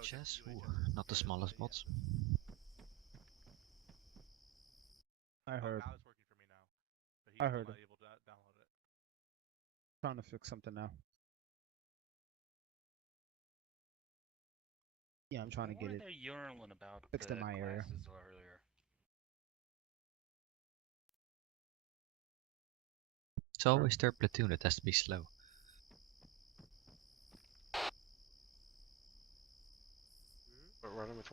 UHS? Ooh, not the smallest mods. I heard. Now it's working for me now. But he's I heard not him. able to download it. Trying to fix something now. Yeah, I'm trying to get it What were they urling about fixed in my area. classes earlier? It's always their platoon that has to be slow. But running with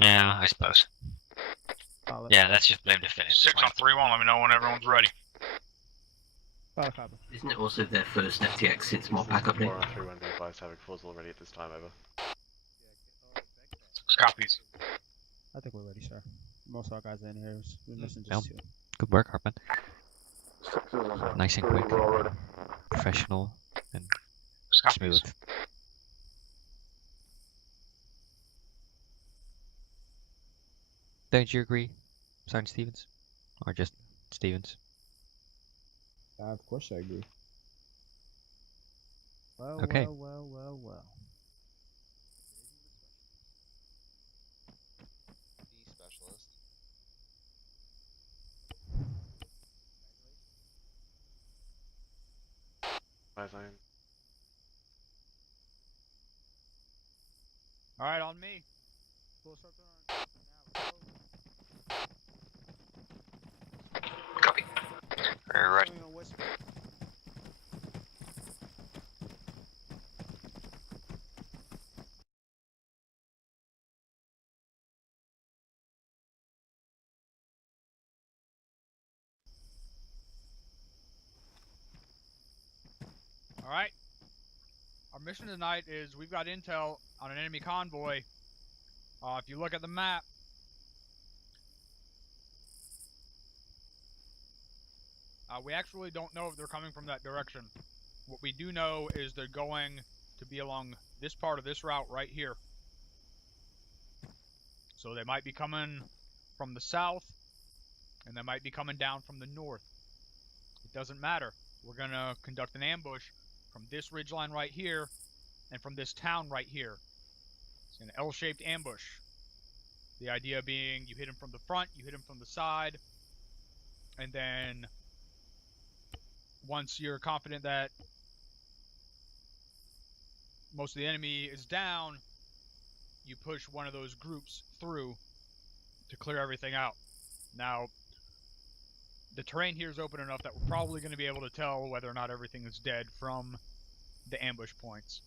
Yeah, I suppose. Solid. Yeah, let's just blame the Finns. 6 on 3-1, let me know when everyone's ready. Solid copy. Isn't it also their first FTX since mod pack update? 4 on 3-1, be advised, Havoc 4's already at this time, over. Copies. I think we're ready, sir. Most of our guys are in here. We're missing Yep. just 2. Good work, Hartman. Nice and quick. Professional and smooth. Don't you agree, Sergeant Stevens? Or just Stevens? Of course I agree. Well, Okay. well. D specialist. My zone. Alright, on me. Full circle on now. Copy. Alright. Alright. Our mission tonight is we've got intel on an enemy convoy. If you look at the map, we actually don't know if they're coming from that direction. What we do know is they're going to be along this part of this route right here. So they might be coming from the south, and they might be coming down from the north. It doesn't matter. We're gonna conduct an ambush from this ridgeline right here, and from this town right here. It's an L-shaped ambush. The idea being you hit him from the front, you hit him from the side, and then once you're confident that most of the enemy is down, you push one of those groups through to clear everything out. Now, the terrain here is open enough that we're probably going to be able to tell whether or not everything is dead from the ambush points.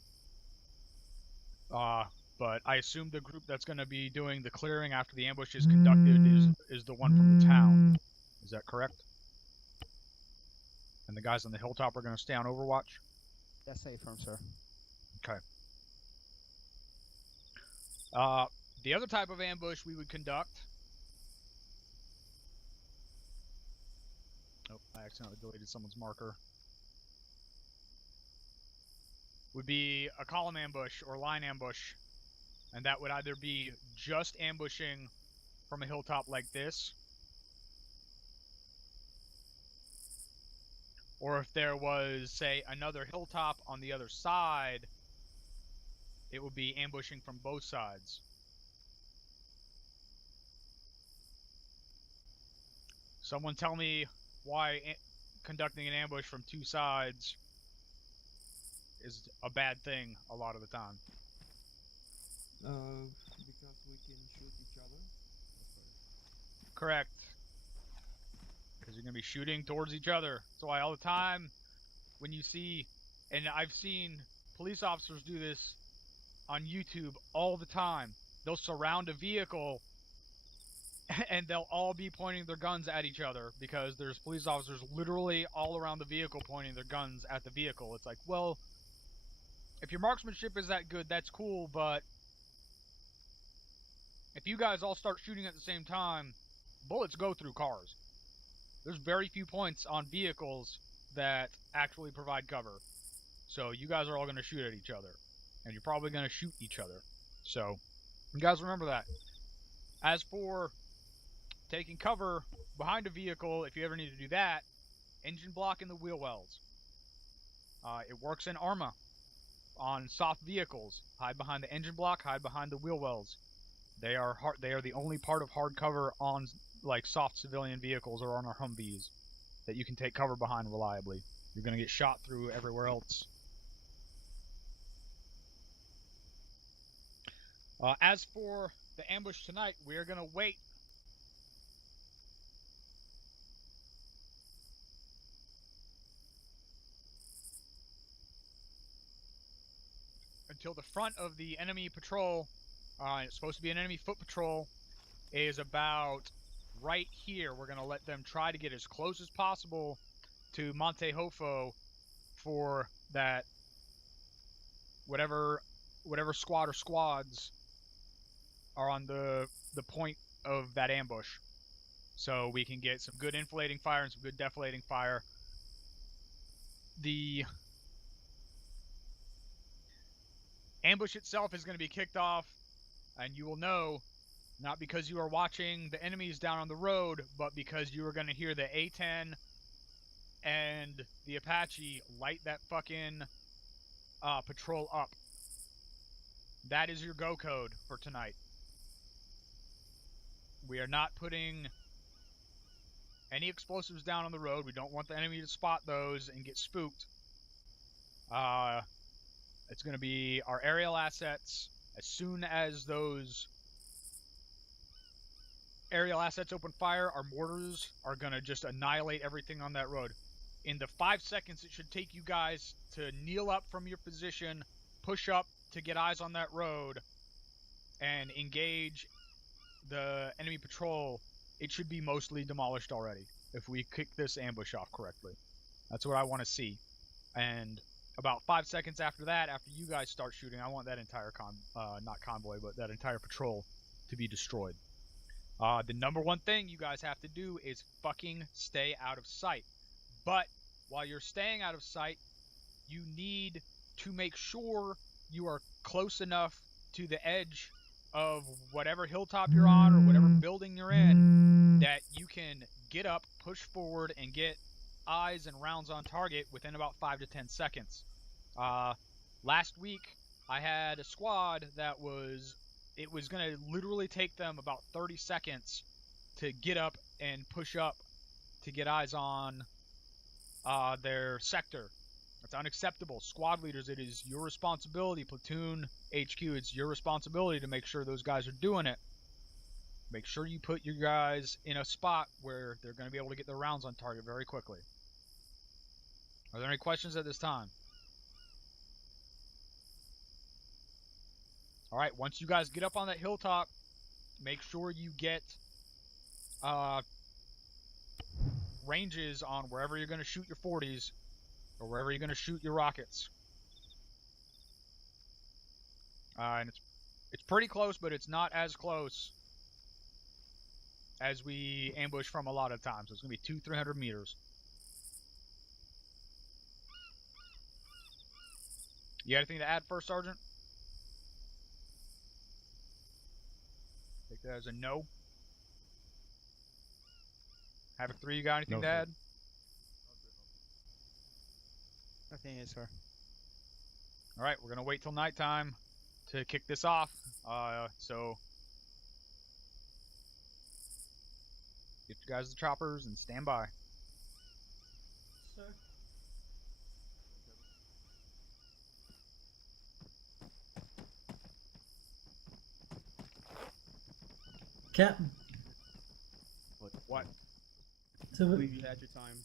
But I assume the group that's going to be doing the clearing after the ambush is conducted is the one from the town. Is that correct? And the guys on the hilltop are going to stay on Overwatch? That's safe from, sir. Okay. The other type of ambush we would conduct... Oh, I accidentally deleted someone's marker. Would be a column ambush or line ambush. And that would either be just ambushing from a hilltop like this, or if there was, say, another hilltop on the other side, it would be ambushing from both sides. Someone tell me why conducting an ambush from two sides is a bad thing a lot of the time. Because we can shoot each other. Correct. Because you're going to be shooting towards each other. That's why all the time when you see, and I've seen police officers do this on YouTube all the time. They'll surround a vehicle and they'll all be pointing their guns at each other because there's police officers literally all around the vehicle pointing their guns at the vehicle. It's like, well, if your marksmanship is that good, that's cool, but if you guys all start shooting at the same time, bullets go through cars. There's very few points on vehicles that actually provide cover. So you guys are all going to shoot at each other. And you're probably going to shoot each other. So, you guys remember that. As for taking cover behind a vehicle, if you ever need to do that, engine block in the wheel wells. It works in Arma. on soft vehicles. Hide behind the engine block. Hide behind the wheel wells. They are the only part of hard cover on like soft civilian vehicles or on our Humvees that you can take cover behind reliably. You're gonna get shot through everywhere else. As for the ambush tonight, we are gonna wait until the front of the enemy patrol. It's supposed to be an enemy foot patrol. Is about right here. We're gonna let them try to get as close as possible to Monte Hofo for that whatever squad or squads are on the point of that ambush, so we can get some good inflating fire and some good deflating fire. The ambush itself is going to be kicked off, and you will know, not because you are watching the enemies down on the road, but because you are going to hear the A-10 and the Apache light that fucking patrol up. That is your go code for tonight. We are not putting any explosives down on the road. We don't want the enemy to spot those and get spooked. It's going to be our aerial assets. As soon as those aerial assets open fire, our mortars are going to just annihilate everything on that road. In the 5 seconds it should take you guys to kneel up from your position, push up to get eyes on that road, and engage the enemy patrol, it should be mostly demolished already if we kick this ambush off correctly. That's what I want to see. And about 5 seconds after that, after you guys start shooting, I want that entire not convoy, but that entire patrol to be destroyed. The number one thing you guys have to do is fucking stay out of sight. But while you're staying out of sight, you need to make sure you are close enough to the edge of whatever hilltop you're on or whatever building you're in that you can get up, push forward, and get eyes and rounds on target within about 5 to 10 seconds. Last week, I had a squad that it was going to literally take them about 30 seconds to get up and push up to get eyes on their sector. That's unacceptable. Squad leaders, it is your responsibility. Platoon HQ, it's your responsibility to make sure those guys are doing it. Make sure you put your guys in a spot where they're going to be able to get their rounds on target very quickly. Are there any questions at this time? Alright, once you guys get up on that hilltop, make sure you get ranges on wherever you're going to shoot your 40s or wherever you're going to shoot your rockets. And it's pretty close, but it's not as close as we ambush from a lot of times. So it's going to be 200-300 meters. You got anything to add first, Sergeant? Take that as a no. Havoc 3, you got anything to add? Nothing is, sir. Alright, we're gonna wait till nighttime to kick this off. So get you guys the choppers and stand by. Sir. Captain, What? so I believe you had your time.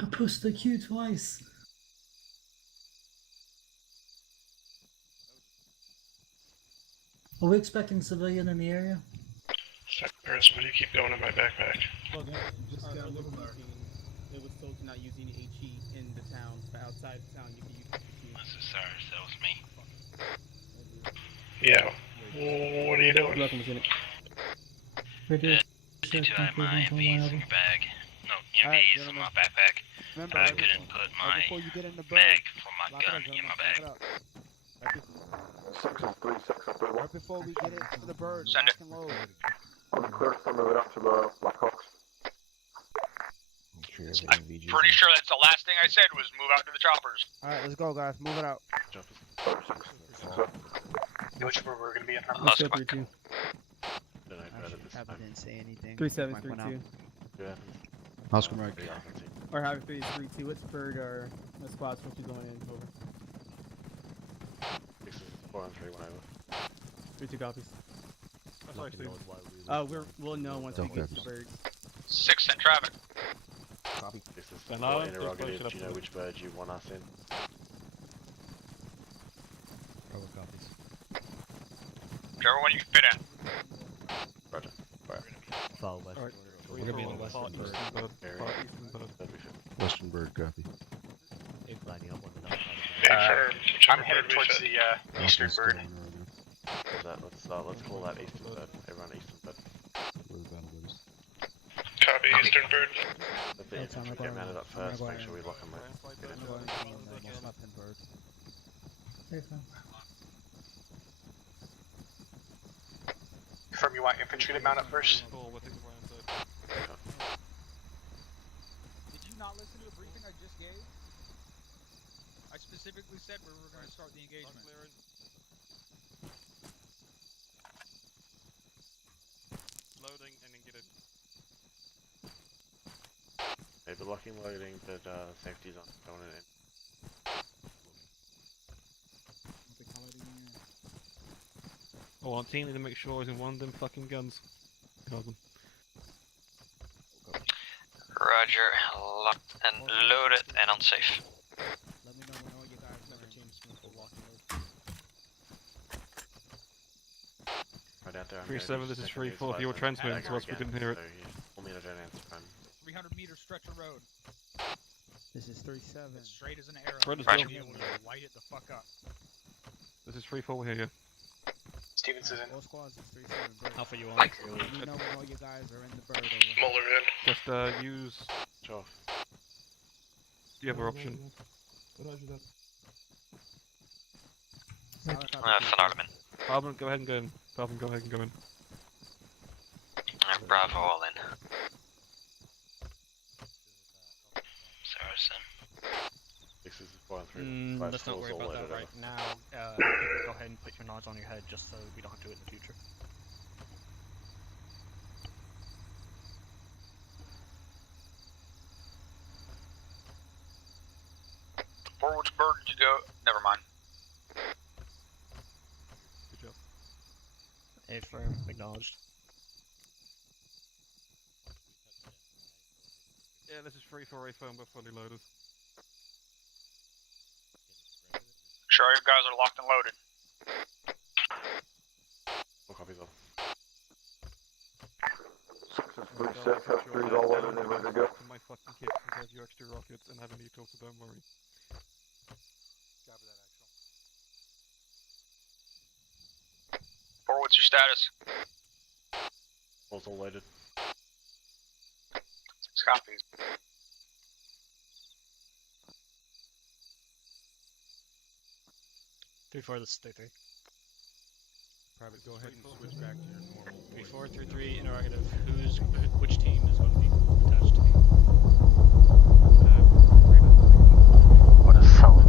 I pushed the Q twice. Are we expecting civilian in the area? Parents, what do you keep going in my backpack? Look, it was told to not use any HE in the town, but outside the town you can use HE. This is Sarge, that was me. Yeah. What are you doing? Welcome, Lieutenant. Radio Due to my EMVs in your bag. No, EMVs in my backpack. Remember, I couldn't put my before you get in the bird, mag for my lock it gun up, in my gentlemen, bag. lock it up. Right before we get into the bird, Send lock and load. On the clear from the up to the Black Hawks. Pretty sure that's the last thing I said was move out to the choppers. Alright, let's go, guys. Move it out. Which where we're gonna be at Let's go 3-2. Havoc didn't say anything. 3-7-3-2. Oscar Mike. Or Havoc 3-3-2. It's bird or the squad switch going in. Over. 4-on-3 1 over. 3-2 copies. We'll know once we get to the bird. 6 in traffic. Copy. This is 4 interrogative. Do you know which bird you want us in? Probably copies. Whichever one you fit in. Roger. Fire. Follow west. Alright. We're gonna be in the western bird. Western bird, copy. Lining up on the north side. I'm headed towards the eastern bird. Let's call that eastern bird. Everyone eastern bird. Where the battle is. Copy, eastern bird. Let the infantry get mounted up first, make sure we lock them out. Confirm you want infantry to mount up first? Did you not listen to the briefing I just gave? I specifically said where we were going to start the engagement. Loading and then get it. Okay, the locking loading, but safety's on. Going in. Oh, our team need to make sure it's in one of them fucking guns. Got them. Roger. Locked and loaded and unsafe. Let me know when all you guys have a team smooth for walking over. Right out there. 3-7, this is 3-4 for your transmittance, whilst we didn't hear it. 300 meter stretcher road. This is 3-7. Straight as an arrow. Road is Roger. built. Light it the fuck up. This is 3-4, we hear you. Stevens is in. All squads is 3-7 bird. Alpha, you on? Let me know when all you guys are in the bird over. Muller in. Just use Sure. the other option. Phenomenon. Alvin, go ahead and go in. Alvin, go ahead and go in. Bravo, all in. Saracen. This is 4-on-3. Let's not worry about that right now. Go ahead and put your nods on your head just so we don't have to do it in the future. For which bird did you go? Never mind. Good job. A firm, acknowledged. Yeah, this is 3-4 A phone, but fully loaded. Sure, you guys are locked and loaded. All copies of. My fucking kit and have you extra rockets and have a neutral, so don't worry. For what's your status? All's all loaded. 6 copies. Before this 3-3. Private, go ahead and switch back to your normal. 3-4, 3-3, interrogative. Which team is going to be attached to me? What is self?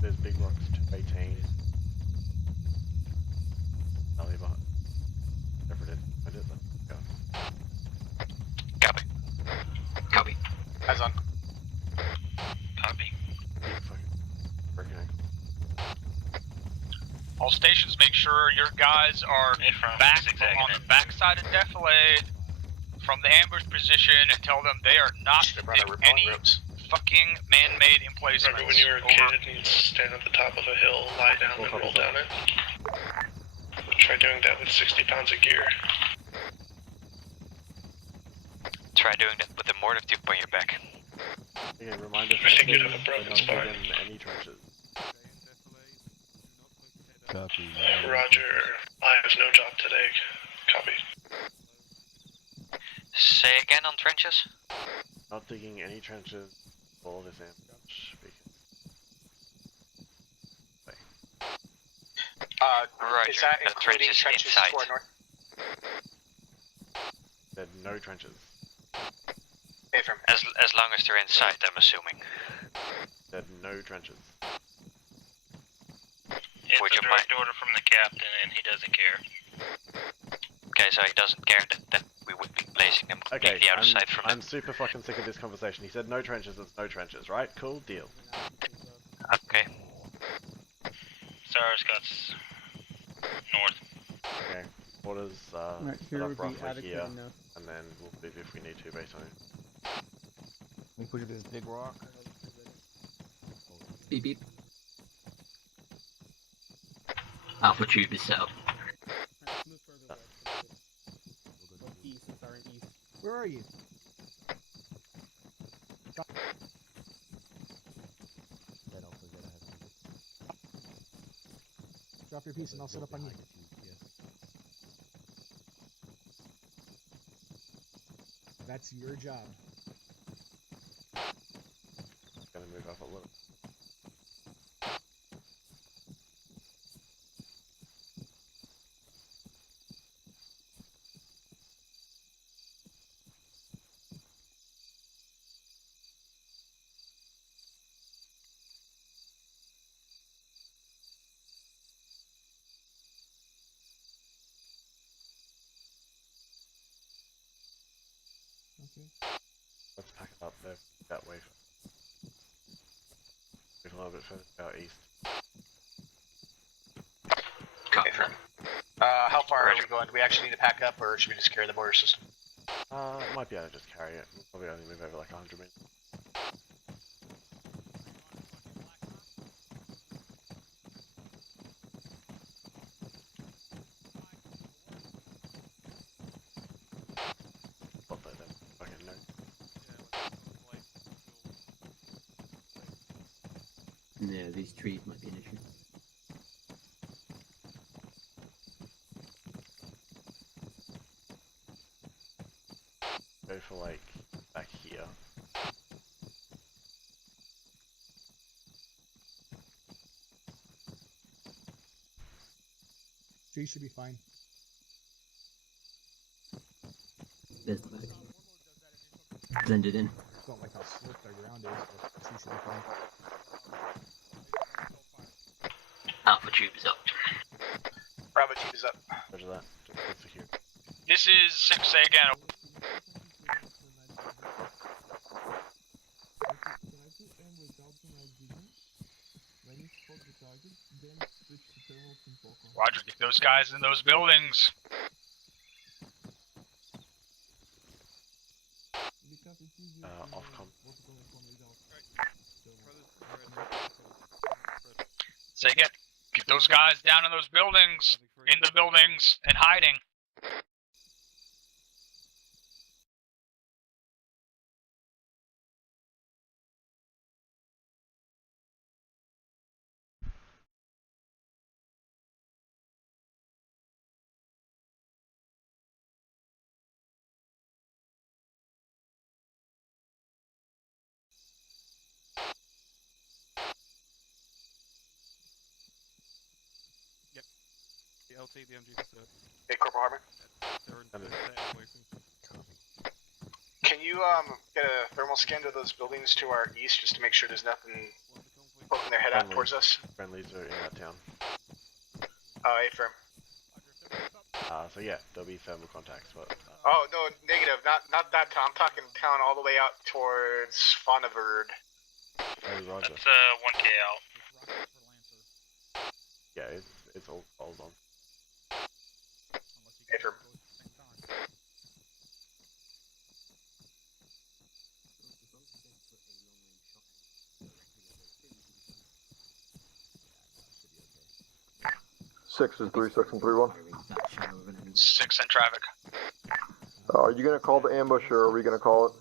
There's big rocks 218. Alley behind. Whatever it is. I did that. Go. Copy. Copy. Eyes on. Copy. All stations, make sure your guys are back on the backside of Defilade from the ambush position and tell them they are not any fucking man-made emplacements. Remember when you were a kid and you'd stand at the top of a hill, lie down, and roll down it? Try doing that with 60 pounds of gear. Try doing that with a mortar tube on your back. Okay, reminder I think you'd have a broken spine. Any trenches. Copy. Roger. I have no job today. Copy. Say again on trenches? Not digging any trenches for this ambush. Roger. Is that including trenches inside. to our north? There are no trenches. As long as they're inside, I'm assuming. There are no trenches. It's a direct order from the captain and he doesn't care. Okay, so he doesn't care that we would be placing them completely outside from I'm super fucking sick of this conversation. He said no trenches, there's no trenches, right? Cool, deal. Okay. Sarah Scott's north. Okay, orders Right, set here up would be roughly adequate here, enough. and then we'll move if we need to based on it. We push this big rock. Beep beep. Alpha tube is set up. Alright, move further west. Go east, it's our east. Where are you? Drop your piece and I'll set up on you. That's your job. Gonna move up a little. Okay. Let's pack it up there, that way. Move a little bit further out east. Copy. How far are we going? Do we actually need to pack up, or should we just carry the mortar system? Might be able to just carry it. We'll probably only move over like 100 meters. What the fucking no. Yeah, these trees might be an issue. Go for like back here. Trees should be fine. There's the back. Blended in. Don't like how slick the ground is, but trees should be fine. Alpha tube is up. Bravo tube is up. Roger that. Just go for here. This is, say again. Roger, get those guys in those buildings. Off-com. Say again. Get those guys down in those buildings, in the buildings, and hiding. The LT, the MG for third. Hey, Corporal Harmon. They're in waiting. Can you get a thermal scan to those buildings to our east, just to make sure there's nothing poking their head out towards us. Friendlies are in that town. Affirm. So yeah, there'll be thermal contacts, but... Oh, no, negative. Not that town. I'm talking town all the way out towards Faunaverd. Oh, roger. That's 1k out. Yeah, it's all on. Affirm. Six is 3-6 and 3-1. 6 in traffic. Are you gonna call the ambush or are we gonna call it?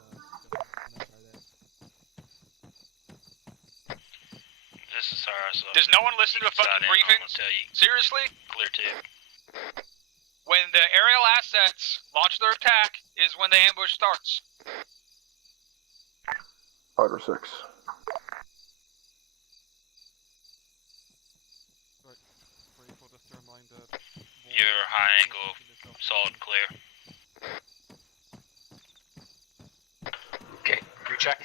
This is RSO. Does no one listen to a fucking briefing? Seriously? Clear 2. When the aerial assets launch their attack is when the ambush starts. Fighter 6. You're high angle, solid clear. Okay, recheck.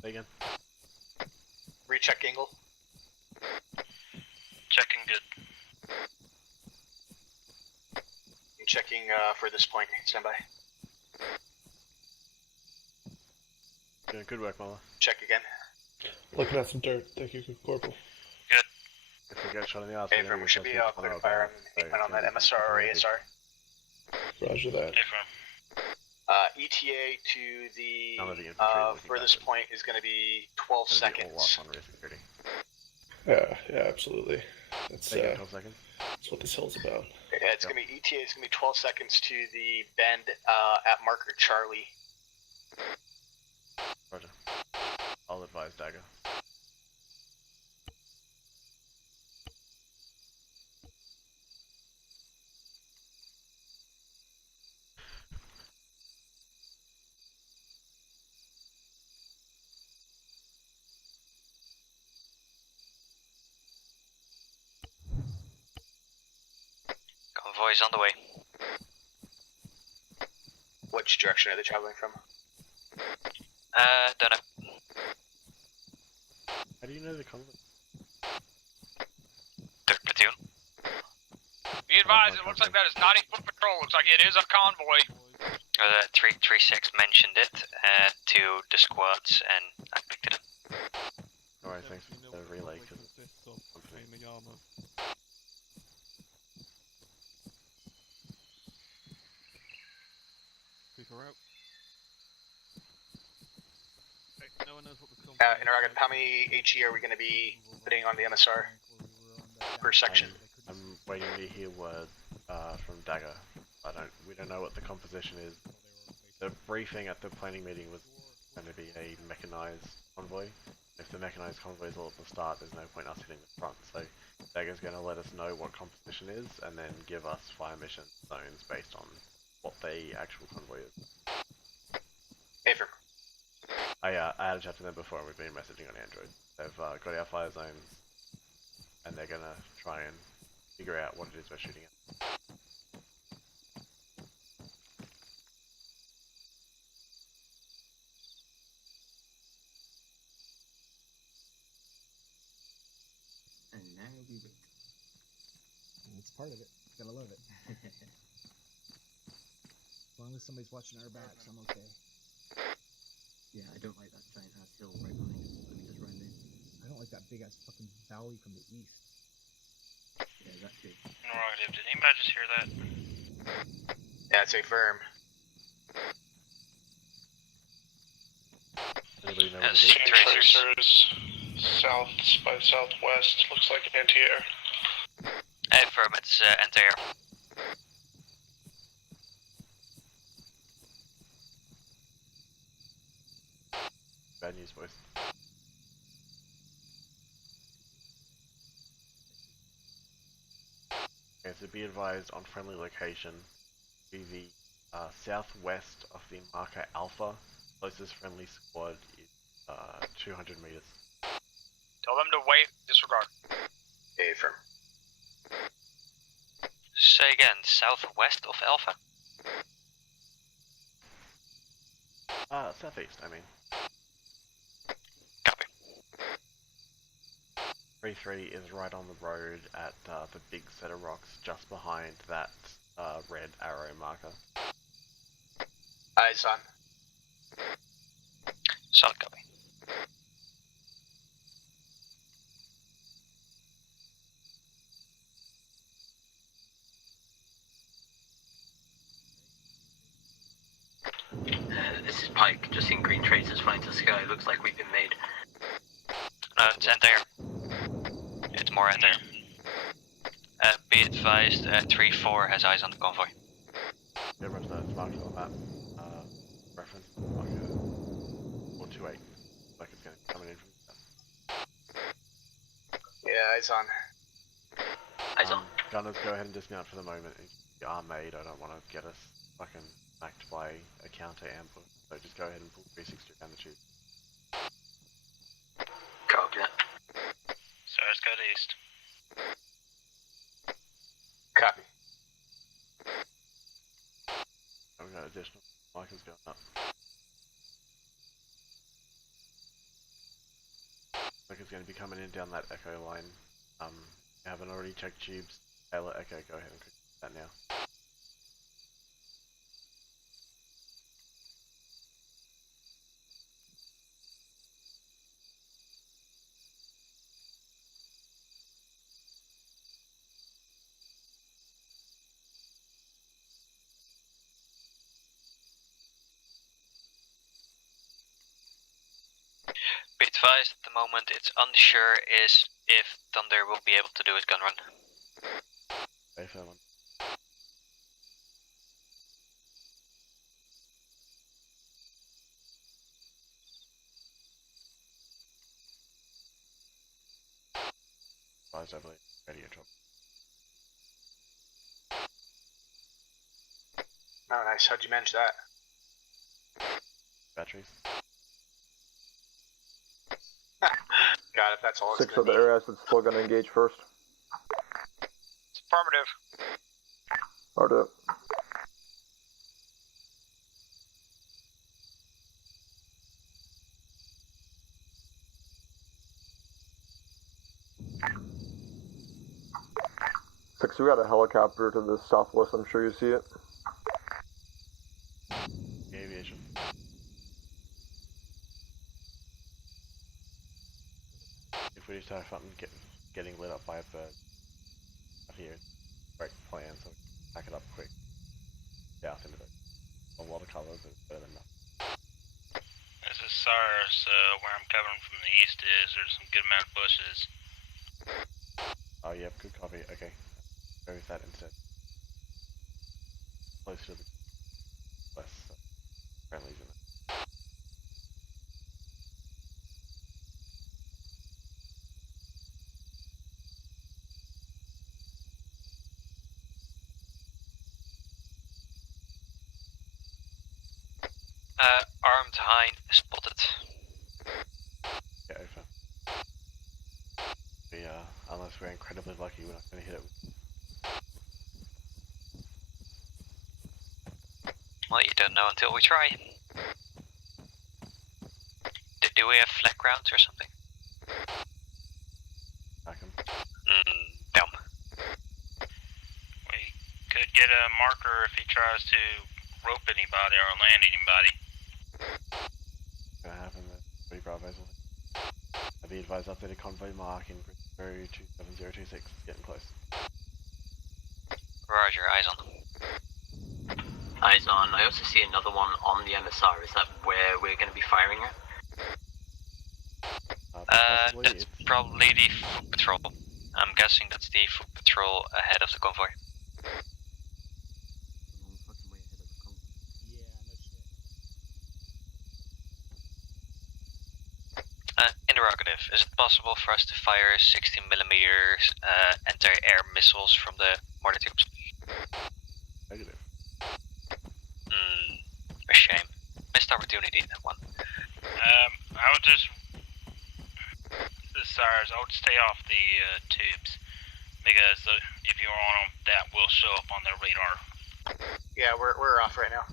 Say again. Recheck angle. Checking good. I'm checking for this point. Stand by. Doing good work, Mola. Check again. Looking at some dirt. Thank you, Corporal. Good. If we get shot in the ass, Affirm, we should be clear to fire on that MSR or ASR. Roger that. Affirm. ETA to the infantry furthest point is going to be 12 seconds. Yeah, absolutely. That's 12 seconds. that's what this hill's about. Yeah, it's going to be ETA. It's going to be 12 seconds to the bend at marker Charlie. Roger. I'll advise Dagger. Convoy's on the way. Which direction are they traveling from? Don't know. How do you know the convoy? Third platoon. Be advised, it looks like that is not a foot patrol. Looks like it is a convoy. 336 mentioned it to the squads, and I picked it up. Alright, thanks for the relay. No one knows what the Interrogative, how many HE are we going to be putting on the MSR per section? I'm waiting to hear word from Dagger. We don't know what the composition is. The briefing at the planning meeting was going to be a mechanized convoy. If the mechanized convoy is all at the start, there's no point us hitting the front. So Dagger's going to let us know what composition is, and then give us fire mission zones based on what the actual convoy is. Affirm. I had a chat to them before, and we've been messaging on Android. They've got our fire zones, and they're gonna try and figure out what it is we're shooting at. And now we wait. It's part of it. Gotta love it. As long as somebody's watching our backs, I'm okay. Yeah, I don't like that giant ass hill right behind us that we just ran down. I don't like that big ass fucking valley from the east. Yeah, that too. Interrogative, did anybody just hear that? Yeah, it's Affirm. Anybody know what it is? Tracers south by southwest. Looks like anti-air. Affirm, it's anti-air. Bad news, boys. Okay, so be advised on friendly location. Be the southwest of the marker Alpha. Closest friendly squad is 200 meters. Tell them to wait, disregard. Affirm. Say again, southwest of Alpha? Southeast, I mean. Copy. 3-3 is right on the road at the big set of rocks just behind that red arrow marker. Eyes on. Solid copy. This is Pike, just seeing green traces flying to the sky. Looks like we've been made. No, it's there. It's more out there. Be advised, 3-4 has eyes on the convoy. Yeah, rush that. It's marked on the map. Reference marker 428. Like it's going to be coming in from the south. Yeah, eyes on. Eyes on. Gunners, go ahead and dismount for the moment. If you are made, I don't want to get us fucking smacked by a counter ambush. So just go ahead and pull 360 down the tube. Copy that. Stars go east. Copy. We've got additional markers going up. Like it's going to be coming in down that echo line. You haven't already checked tubes. Taylor, echo, go ahead and click that now. Be advised, at the moment it's unsure is if Thunder will be able to do his gun run. Okay, fair one. Advised, I believe. Radio drop. Oh, nice. How'd you manage that? Batteries. Got it. That's all. 6 of the air assets still gonna engage first. It's affirmative. Hard up. Six, we got a helicopter to the southwest, I'm sure you see it. Aviation. If we just have something getting lit up by a bird up here, great plan, so we can pack it up quick. South into it. A lot of colours, but it's better than nothing. This is SARS, where I'm covering from the east is there's some good amount of bushes. Oh yep, good copy, okay. Go with that instead. Closer to the west, so friendlies in it. Armed hind spotted. Yeah, over. Unless we're incredibly lucky, we're not going to hit it. Well, you don't know until we try. Do we have flak rounds or something? Back him. Dumb. We could get a marker if he tries to rope anybody or land anybody. Gonna happen there. 3 Bravos will hit. I'd be advised updated convoy mark in 27026. Getting close. Roger, eyes on. Eyes on. I also see another one on the MSR. Is that where we're going to be firing at? That's probably the foot patrol. I'm guessing that's the foot patrol ahead of the convoy. Interrogative. Is it possible for us to fire 16mm anti-air missiles from the mortar tubes? Negative. A shame. Missed opportunity, that one. I would just... The SARS, I would stay off the tubes. Because if you're on them, that will show up on their radar. Yeah, we're off right now.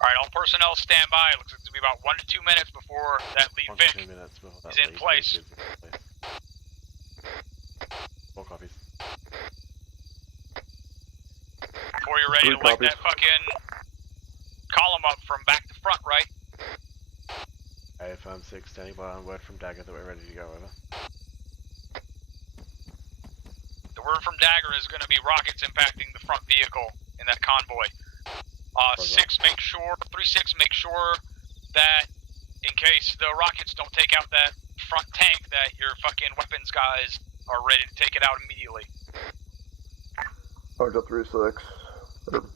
Alright, all personnel stand by. It looks like it's going to be about 1 to 2 minutes before that lead 1 to Vic 2 minutes before that is in lead place. Vic is in place. 4 copies. Before you're ready 3 to light copies. that fucking column up from back to front, right? Okay, firm 6, standing by on word from Dagger that we're ready to go, over. The word from Dagger is going to be rockets impacting the front vehicle in that convoy. 3-6, make sure that in case the rockets don't take out that front tank, that your fucking weapons guys are ready to take it out immediately. Roger 3-6. Or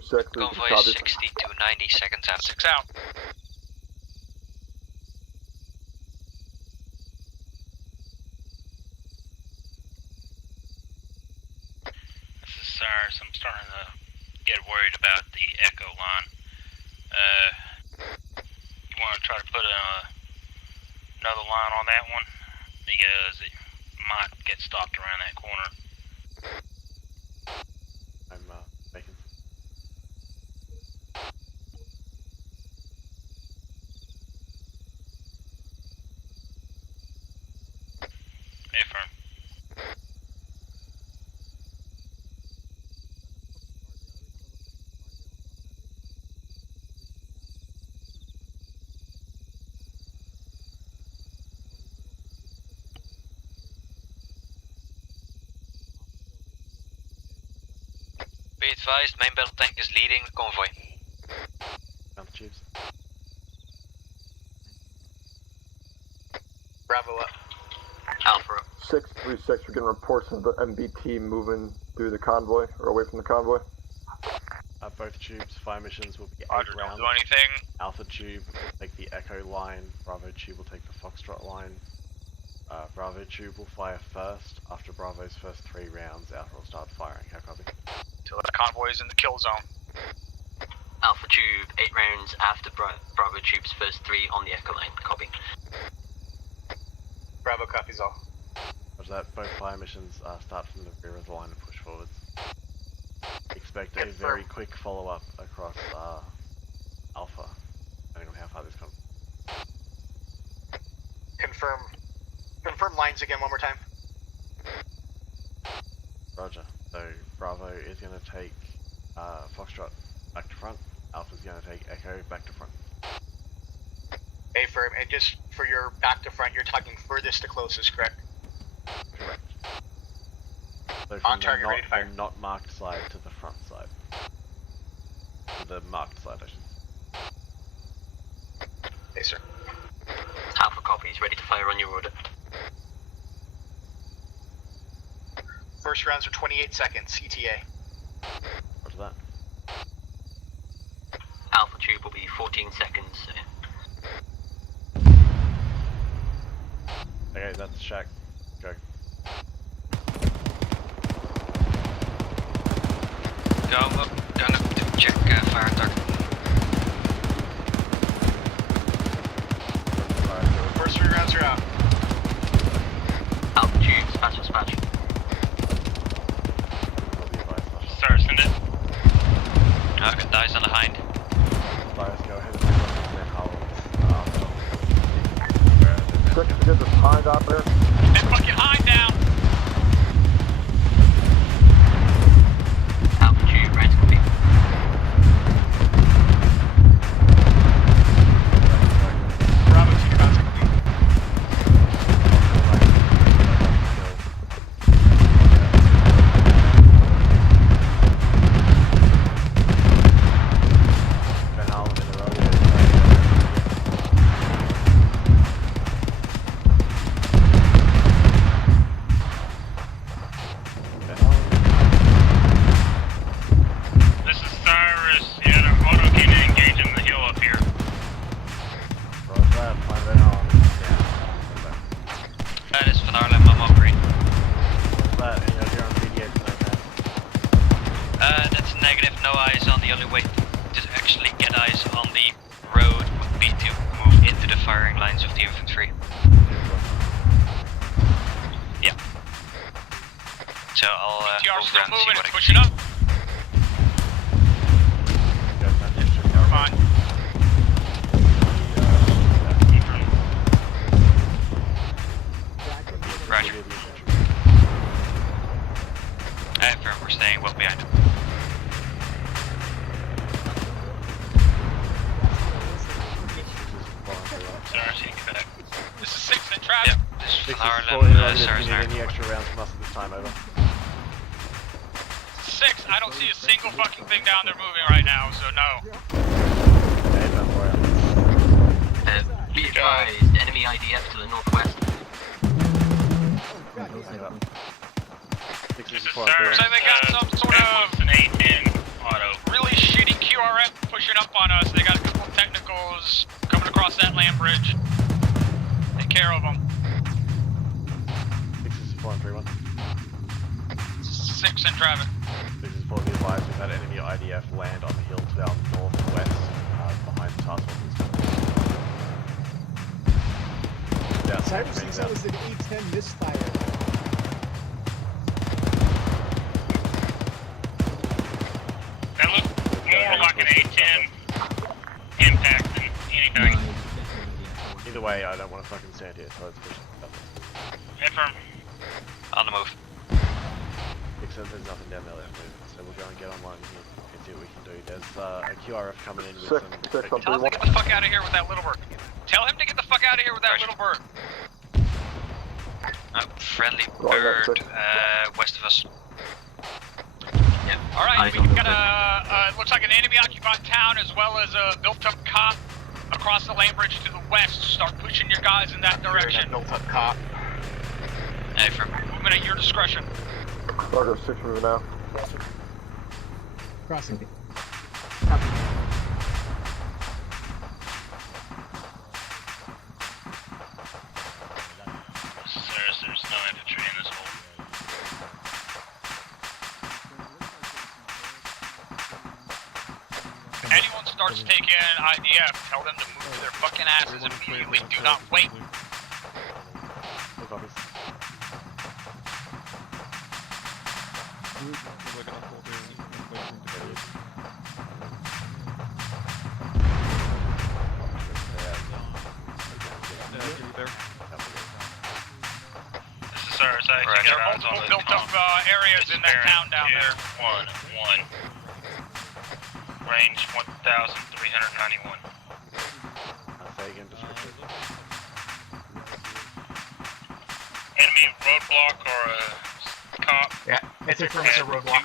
6. Convoy copies. 60 to 90 seconds out. 6 out. This is SARS. I'm starting to get worried about the echo line. You want to try to put another line on that one? Because it might get stopped around that corner. I'm making. Affirm. Be advised, main battle tank is leading the convoy. Down the tubes. Bravo up. Alpha up. 6-3-6, we're getting reports of the MBT moving through the convoy, or away from the convoy. Both tubes, fire missions will be 8 Roger, rounds. don't do anything. Alpha tube will take the Echo line, Bravo tube will take the Foxtrot line. Bravo tube will fire first. After Bravo's first 3 rounds, Alpha will start firing. How copy? Till the convoy is in the kill zone. Alpha tube, 8 rounds after Bravo tube's first 3 on the echo line. Copy. Bravo copies all. After that, both fire missions start from the rear of the line and push forwards. Expect a very quick follow-up across Alpha, depending on how far this comes. Confirm lines again one more time. Roger. So Bravo is going to take Foxtrot back to front. Alpha's going to take Echo back to front. Affirm, and just for your back to front, you're talking furthest to closest, correct? Correct. So On target, ready to fire. the not marked side to the front side. To the marked side, I should say. Yes, sir. Alpha copies, ready to fire on your order. First rounds are 28 seconds, ETA. Roger that. Alpha tube will be 14 seconds. Okay, that's Shaq. Go. Going up to check fire target. First 3 rounds are out. Alpha tube, dispatch. SARS, send it. I got dice on the hind. Fires, go ahead and Quick to get this hind out there. That fucking hind down! Alpha tube, right copy. Bravo, take your bounce complete. This is Cyrus. Yeah, auto can engage in the hill up here. That is Van Arlem, I'm on green. That's negative, no eyes on. The only way to actually get eyes on the road would be to move into the firing lines of the infantry. Yeah. So I'll TR move still around and see moving, what it's I can pushing see. up. Fine. Travis? Yep, this is Six from is Harlem, full in if Sarah's you need there. any extra rounds from us at this time, over. 6, I don't see a single fucking thing down there moving right now, so no. Okay, don't worry. Be advised, enemy IDF to the northwest. Six This is is full. Sarah. So they got some sort of an 8-10 auto. really shitty QRF pushing up on us. They got a couple of technicals coming across that land bridge. Take care of them. 6 is 4-3-1. 6 in traffic. 6 is 4, be advised, we've had enemy IDF land on the hill to our northwest, behind the task forces. Cyber 6, that was an 810 misfire. That looked more like an 8-10 impact than anything. Either way, I don't want to fucking stand here, so let's push it. Affirm. On the move. Except there's nothing down there left moving, so we'll go and get online here and see what we can do. There's a QRF coming in with some... Tell him to get the fuck out of here with that little bird. Tell him to get the fuck out of here with that little bird. Friendly bird, west of us. Yep. Alright, we got a, looks like an enemy occupied town as well as a built up cop across the land bridge to the west. Start pushing your guys in that direction. Built up cop. Hey, from movement at your discretion. Cargo 6 moving now. Crossing. Sirs, there's no infantry in this hole. If anyone starts taking IDF, tell them to move their fucking asses immediately. Do not wait. This is Sirs, I actually There got are eyes on multiple the built up areas in that town down there. 1-1. Range 1,391. I'll say again, description. Enemy roadblock or a cop? Yeah, it's a roadblock. 211.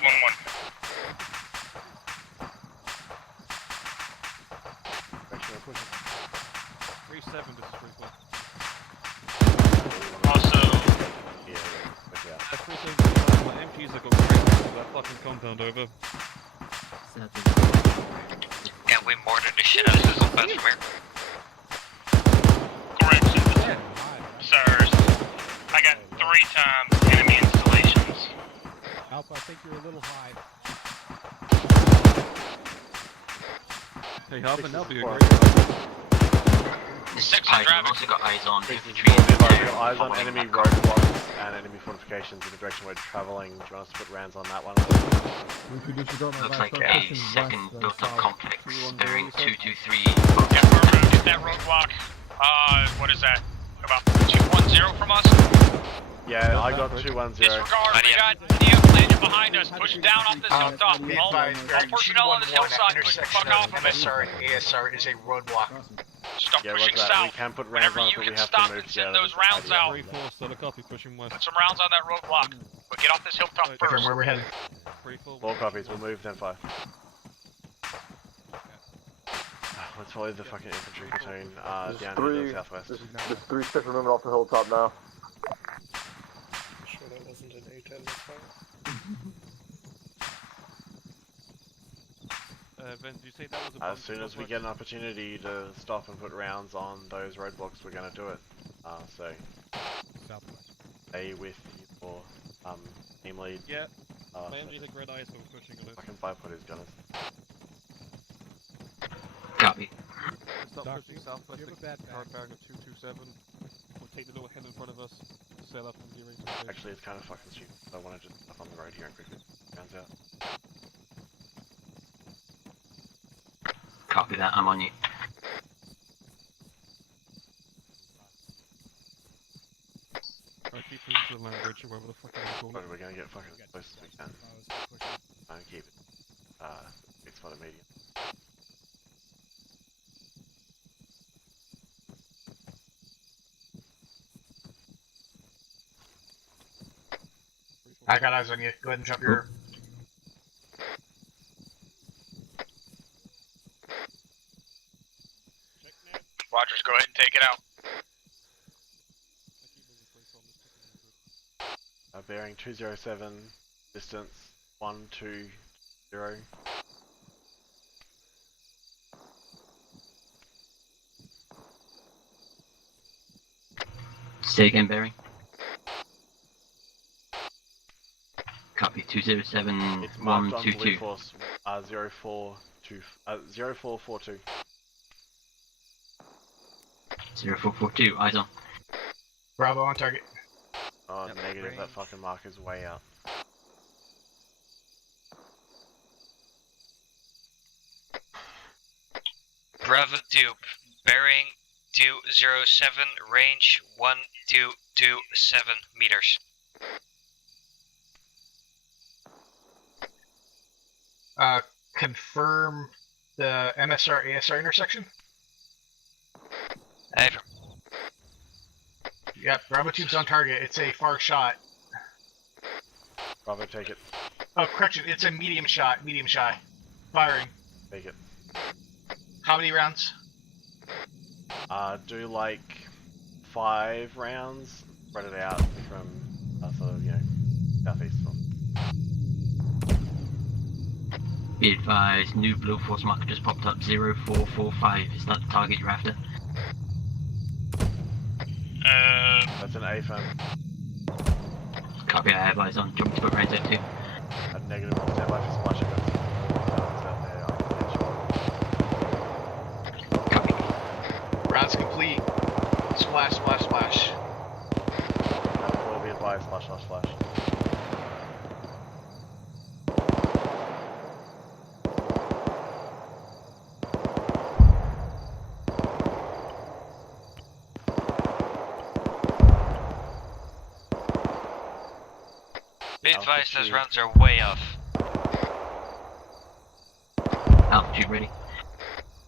Also, My MPs have got crazy with that fucking compound over. Can we mortar the shit out of this compound from here? correction. Sirs, I got 3 times enemy installations. Alpha, I think you're a little high. Hey, Harvin, that'll be a great 6 I've traffic. also got eyes on infantry. We've got eyes on enemy roadblocks and enemy fortifications in the direction we're traveling. Do you want us to put rounds on that one? Looks like a second built-up complex, bearing 223. Yeah, we're hit that roadblock. What is that? About 210 from us? Yeah, I got 210. Disregard, we got EF landing behind us. Push down off this hilltop. All personnel on this hillside, push the fuck off of it. MSR and ASR is a roadblock. Start Yeah, pushing roger that. We south. can put rounds Whenever on it, you but we can have stop to move and send together. those rounds out. 3-4, so the copy pushing west. Put some rounds on that roadblock. But get off this hilltop first. Where we're headed. 3-4. 4 copies, we'll move then 5. Let's follow the fucking infantry platoon down to the southwest. There's 3 ships moving off the hilltop now. Sure that wasn't an 8-10 misfire? Ben, did you say that was a As soon as we get an opportunity to stop and put rounds on those roadblocks, we're going to do it. So, stay with your team lead. Yeah, my MG's like red eyes, so we're pushing it. Fucking 5 put his gunners. Copy. Stop pushing southwest, hard bearing of 227. We'll take the little hill in front of us, sail up and get ready to engage. Actually, it's kind of fucking stupid. I want to just stop on the road here and quickly rounds out. Copy that, I'm on you. Alright, keep moving to the land bridge or wherever the fuck you call it. We're going to get fucking as close as we can. And keep it. It's for the medium. I got eyes on you. Go ahead and jump your... Rogers, go ahead and take it out. Bearing 207, distance 120. Say again, bearing. Copy 207 It's marked on blue 122. force 0442. 0442, eyes on. Bravo on target. Oh, negative, that fucking marker's way out. Bravo dupe, bearing 207, range 1227 meters. Confirm the MSR ASR intersection. Over. Yep, Bravo tube's on target. It's a far shot. Bravo, take it. Oh, correction, it's a medium shot. Firing. Take it. How many rounds? Do like 5 rounds. Spread it out from sort of, southeast. Be advised, new blue force marker just popped up, 0445. Is that the target you're after? That's an AFM. Copy, I have eyes on. Do you want me to put rounds out too? A negative, stand by for splashing. Copy. Rounds complete. Splash, splash, splash. Will be advised, splash, splash, splash. Be advised, those rounds are way off. Altitude ready.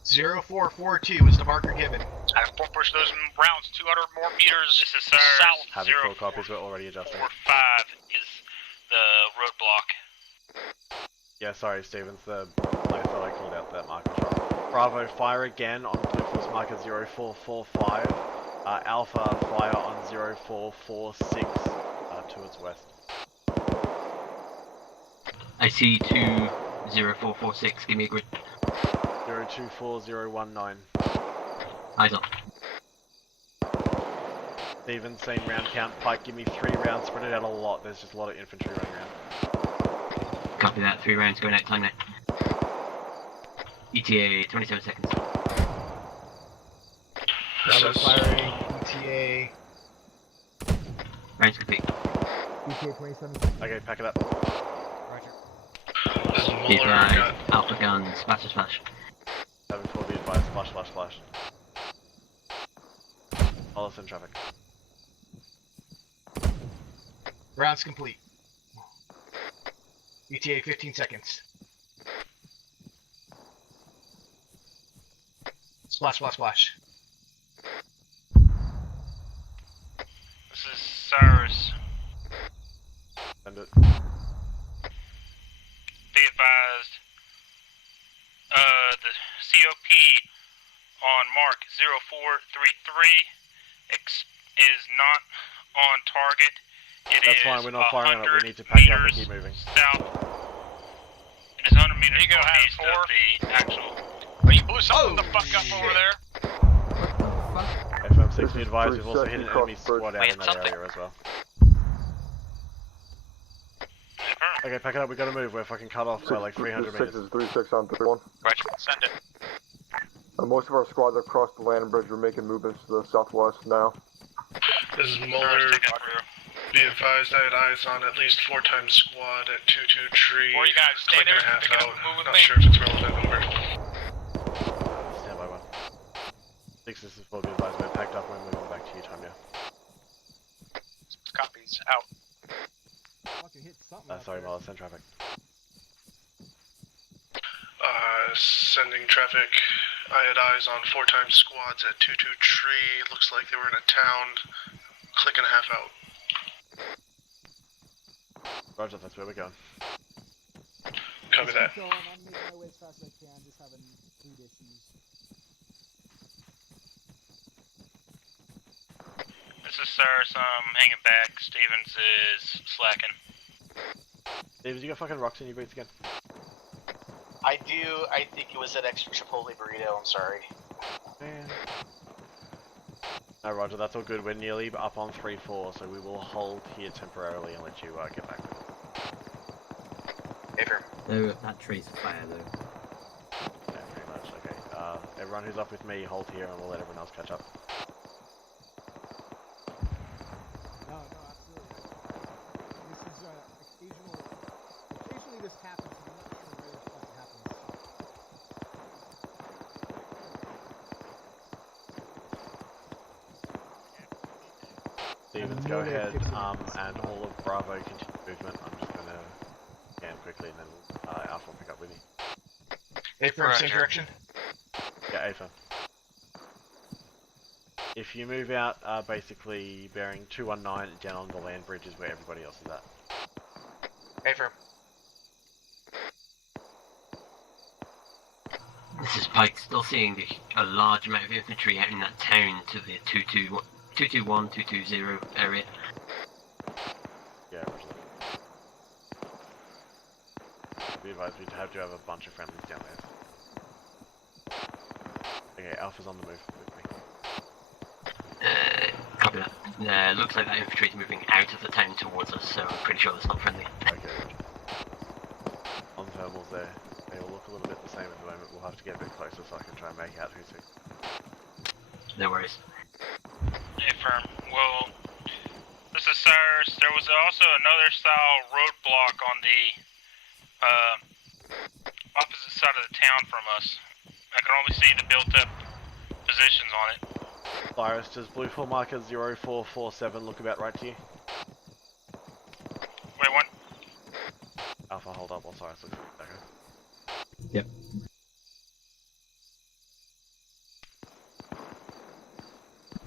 0442 is the marker given. I have push those rounds 200 more meters This is SARS. south. Having full copies, we're already adjusting. 45 is the roadblock. Yeah, sorry, Stevens. I thought I called out that marker. Bravo, fire again on blue force marker 0445. Alpha, fire on 0446 towards west. I see 20446. Give me a grid. 024019. Eyes on. Stevens, same round count. Pike, give me 3 rounds. Spread it out a lot. There's just a lot of infantry running around. Copy that. 3 rounds going out. Time now. ETA 27 seconds. Bravo firing. ETA. Rounds complete. ETA 27. Okay, pack it up. This is Be Muller. advised, Alpha gun, splash, splash. 7-4, be advised. Splash, splash, splash. Follow us in traffic. Rounds complete. ETA 15 seconds. Splash, splash, splash. This is SARS. Send it. Be advised, the COP on Mark 0433 is not on target. That's fine, we're not firing on it. We need to pack it up and keep moving. South. It is 100 meters northeast of the actual. Are you blew something the fuck up over there? FM6, be advised, we've also hit an enemy squad out in that area as well. Okay, pack it up, we gotta move. We're fucking cut off by like 300 meters. 6 is 36 on 31. Roger, send it. Most of our squads have crossed the land bridge. We're making movements to the southwest now. This is Muller. Be advised, I had eyes on at least 4 times squad at 22 tree. Or you guys stay Clicking there, a half pick it up out. and move with Not me. sure if it's relevant. Over. Stand by 1. 6, this is 4, be advised, we're packed up, we're moving back to Utah now. Copies out. Sorry, Molly, send traffic. Sending traffic. I had eyes on 4 times squads at 22 tree. Looks like they were in a town. Clicking a half out. Roger, that's where we're going. Copy that. I'm making my way as fast as I can, just having food issues. This is Cyrus, I'm hanging back. Stevens is slacking. Stevens, you got fucking rocks in your boots again? I do. I think it was that extra Chipotle burrito. I'm sorry. Man. No, Roger, that's all good. We're nearly up on 3-4, so we will hold here temporarily and let you get back. Oh, that tree's fire though. Yeah, pretty much. Okay. Everyone who's up with me, hold here, and we'll let everyone else catch up. No, absolutely. This is occasionally this happens, and I'm not sure where the fuck it happens. Stevens, go ahead, and all of Bravo continue movement. I'm just gonna scan quickly, and then Alpha will pick up with you. Affirm, same direction? Yeah, Affirm. If you move out, basically bearing 219 down on the land bridge is where everybody else is at. Affirm. This is Pike, still seeing a large amount of infantry out in that town to the 221, 220 area. Yeah, roger that. Be advised, we have to have a bunch of friendlies down there. Okay, Alpha's on the move with me. Copy that. Looks like that infantry is moving out of the town towards us, so I'm pretty sure that's not friendly. Okay, roger. On thermals there, they all look a little bit the same at the moment. We'll have to get a bit closer so I can try and make out who's who. No worries. Affirm. Well, this is Cyrus. There was also another style roadblock on the opposite side of the town from us. I can only see the built-up positions on it. Cyrus, does blue 4 marker 0447 look about right to you? Wait, what? Alpha, hold up while Cyrus looks at it. Yep.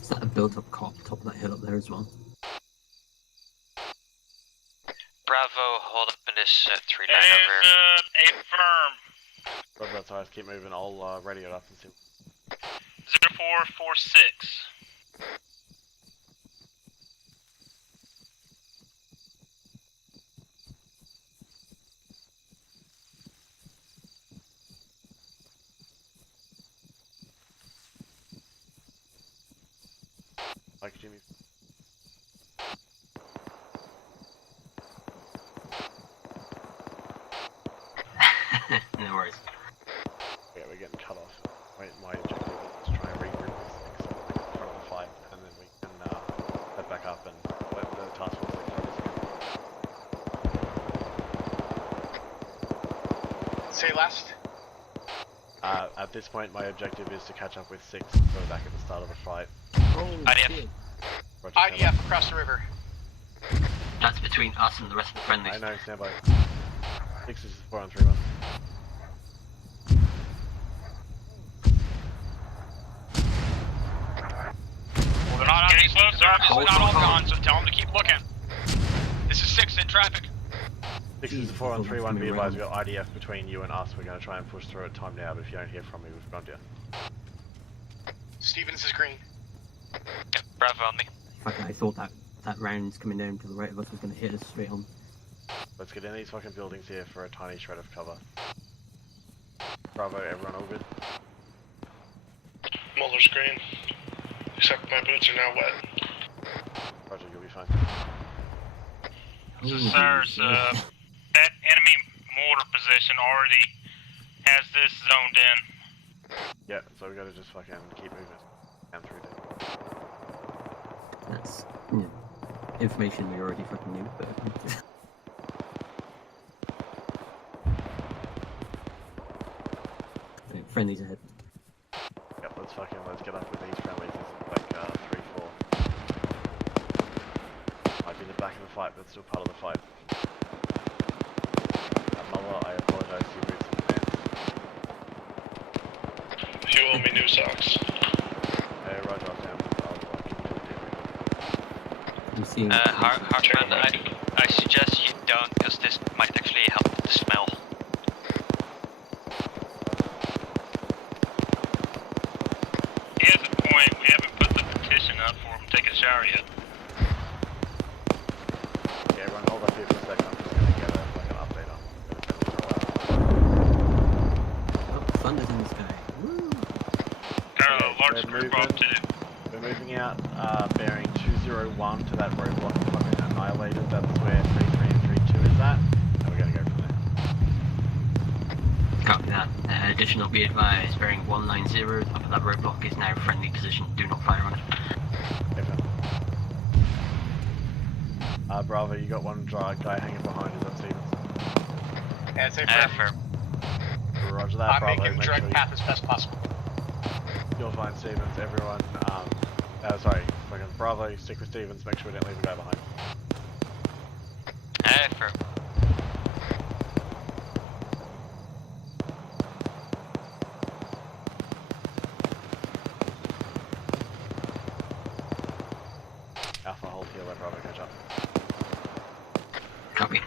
Is that a built-up cop top of that hill up there as well? Bravo, hold up in this 3 line over. Affirm. Roger that, Cyrus, keep moving. I'll radio it up and see. 0446. Like Jimmy. No worries. Yeah, we're getting cut off. My objective is to try and regroup this thing so we're in front of the fight, and then we can head back up and let the task force take us. Say last. At this point, my objective is to catch up with 6 so we're back at the start of the fight. IDF. Roger, IDF across the river. That's between us and the rest of the friendlies. I know, stand by. 6 is 4 on 3-1. Well, they're not getting close. They're obviously not all gone, so tell them to keep looking. This is 6 in traffic. 6 is 4 on 3-1. Be advised, we've got IDF between you and us. We're going to try and push through at time now, but if you don't hear from me, we've gone down. Stevens is green. Yep, Bravo on me. Fuck it, I thought that round's coming down to the right of us was going to hit us straight on. Let's get in these fucking buildings here for a tiny shred of cover. Bravo, everyone all good? Mulder's green. Except my boots are now wet. Roger, you'll be fine. So, Cyrus, that enemy mortar position already has this zoned in. Yeah, so we gotta just fucking keep moving. And through there. That's information we already fucking knew, but... Friendlies ahead. Yep, let's get up with these friendlies. This is like 3-4. Might be in the back of the fight, but still part of the fight. Mullah, I apologize to your boots in advance. You owe me new socks. Hey, Roger, I'll I'm seeing... Hartman, I suggest you don't, because this might actually help the smell. He has a point. We haven't put the petition up for him to take a shower yet. Yeah, everyone hold up here for a second. I'm just gonna get an update on. Oh, thunder's in the sky. Woo! Got a large group up too. We're moving out, bearing 201 to that roadblock fucking annihilated. That's where 33 and 32 is at. And we're gonna go from there. Copy that. Additional be advised, bearing 190, top of that roadblock is now friendly position. Do not fire on it. Bravo, you got one guy hanging behind. Is that Stevens? Yeah, it's a Affirm. Roger that, I'm Bravo. making the Make direct sure path as best possible. you'll find Stevens. Everyone, sorry, fucking Bravo, stick with Stevens. Make sure we don't leave a guy behind. Affirm. Alpha, hold here, let Bravo catch up. Copy.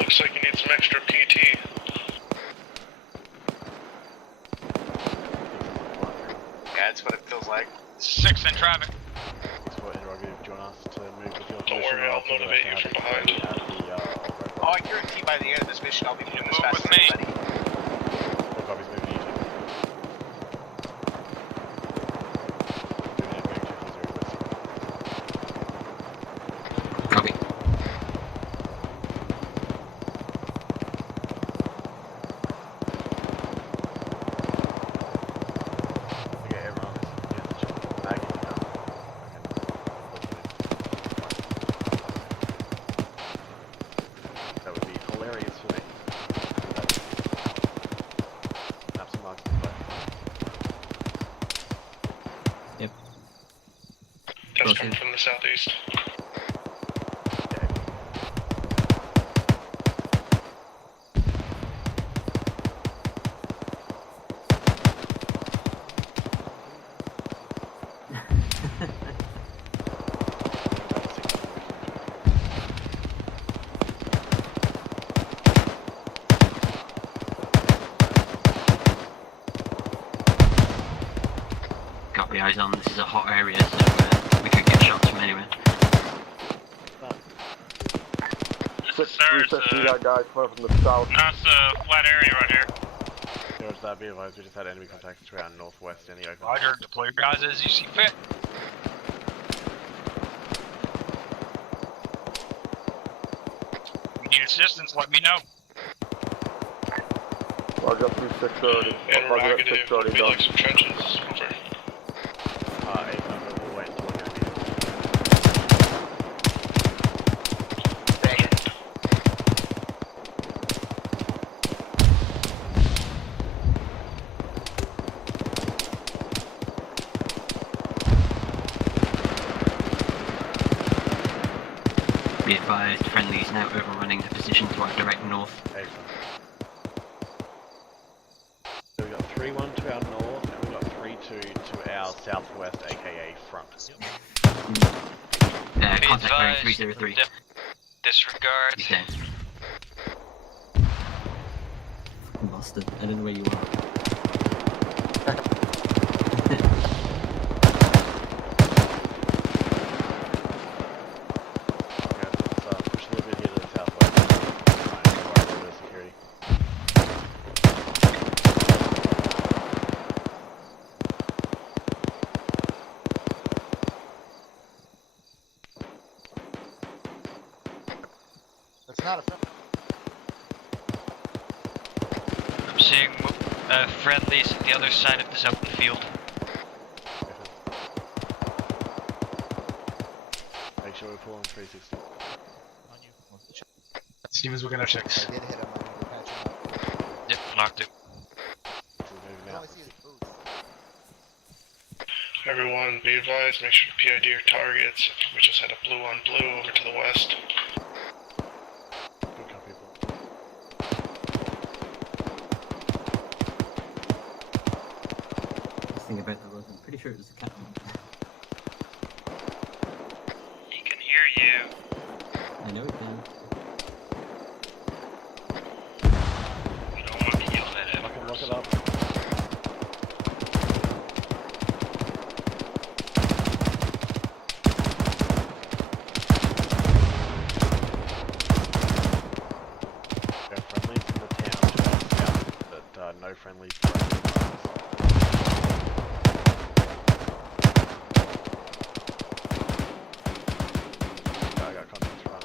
Looks like you need some extra PT. Yeah, that's what it feels like. 6 in traffic. So, interrogative, do you want us to move with your Don't worry, I'll motivate you from behind. Oh, I guarantee by the end of this mission I'll be moving as fast with as me. anybody. All copies moving you two. Copy. Okay, everyone, let's check the bag in now. That would be hilarious for me. Snap some marks on the Yep. That's coming from the southeast. Copy, eyes on. This is a hot area, so we could get shots from anywhere. We got guys coming from the south. That's a flat area right here. George, that be advised, we just had enemy contact to our northwest in the open. Roger, deploy your guys as you see fit. If you need assistance, let me know. Roger up through 630. And Roger up Rogative, 630 would be done. like some trenches. Over. We'll wait until we're gonna be Bang it. Be advised, friendlies now overrunning the position to our direct north. Excellent. So we got 3-1 to our north, and we got 3-2 to our southwest, aka front. Be Contact bearing advised, 303. disregard. He's dead. Bastard, I don't know where you are. Push a little bit here to the southwest. Try and acquire security. That's not a friend. I'm seeing friendlies at the other side of this open field. Make sure we pull on 360. Stevens, we're gonna check. I did hit him. I need to patch him up. Yep, knocked it. So we're moving I out. only see his boots. Everyone, be advised, make sure to PID your targets. We just had a blue on blue over to the west. Good copy, bro. This thing about that was, I'm pretty sure it was the captain. He can hear you. I know it can. You don't want to be yelled at afterwards. Look it up. There are friendlies in the town to our south, but no friendlies directly behind us. I got contacts from us.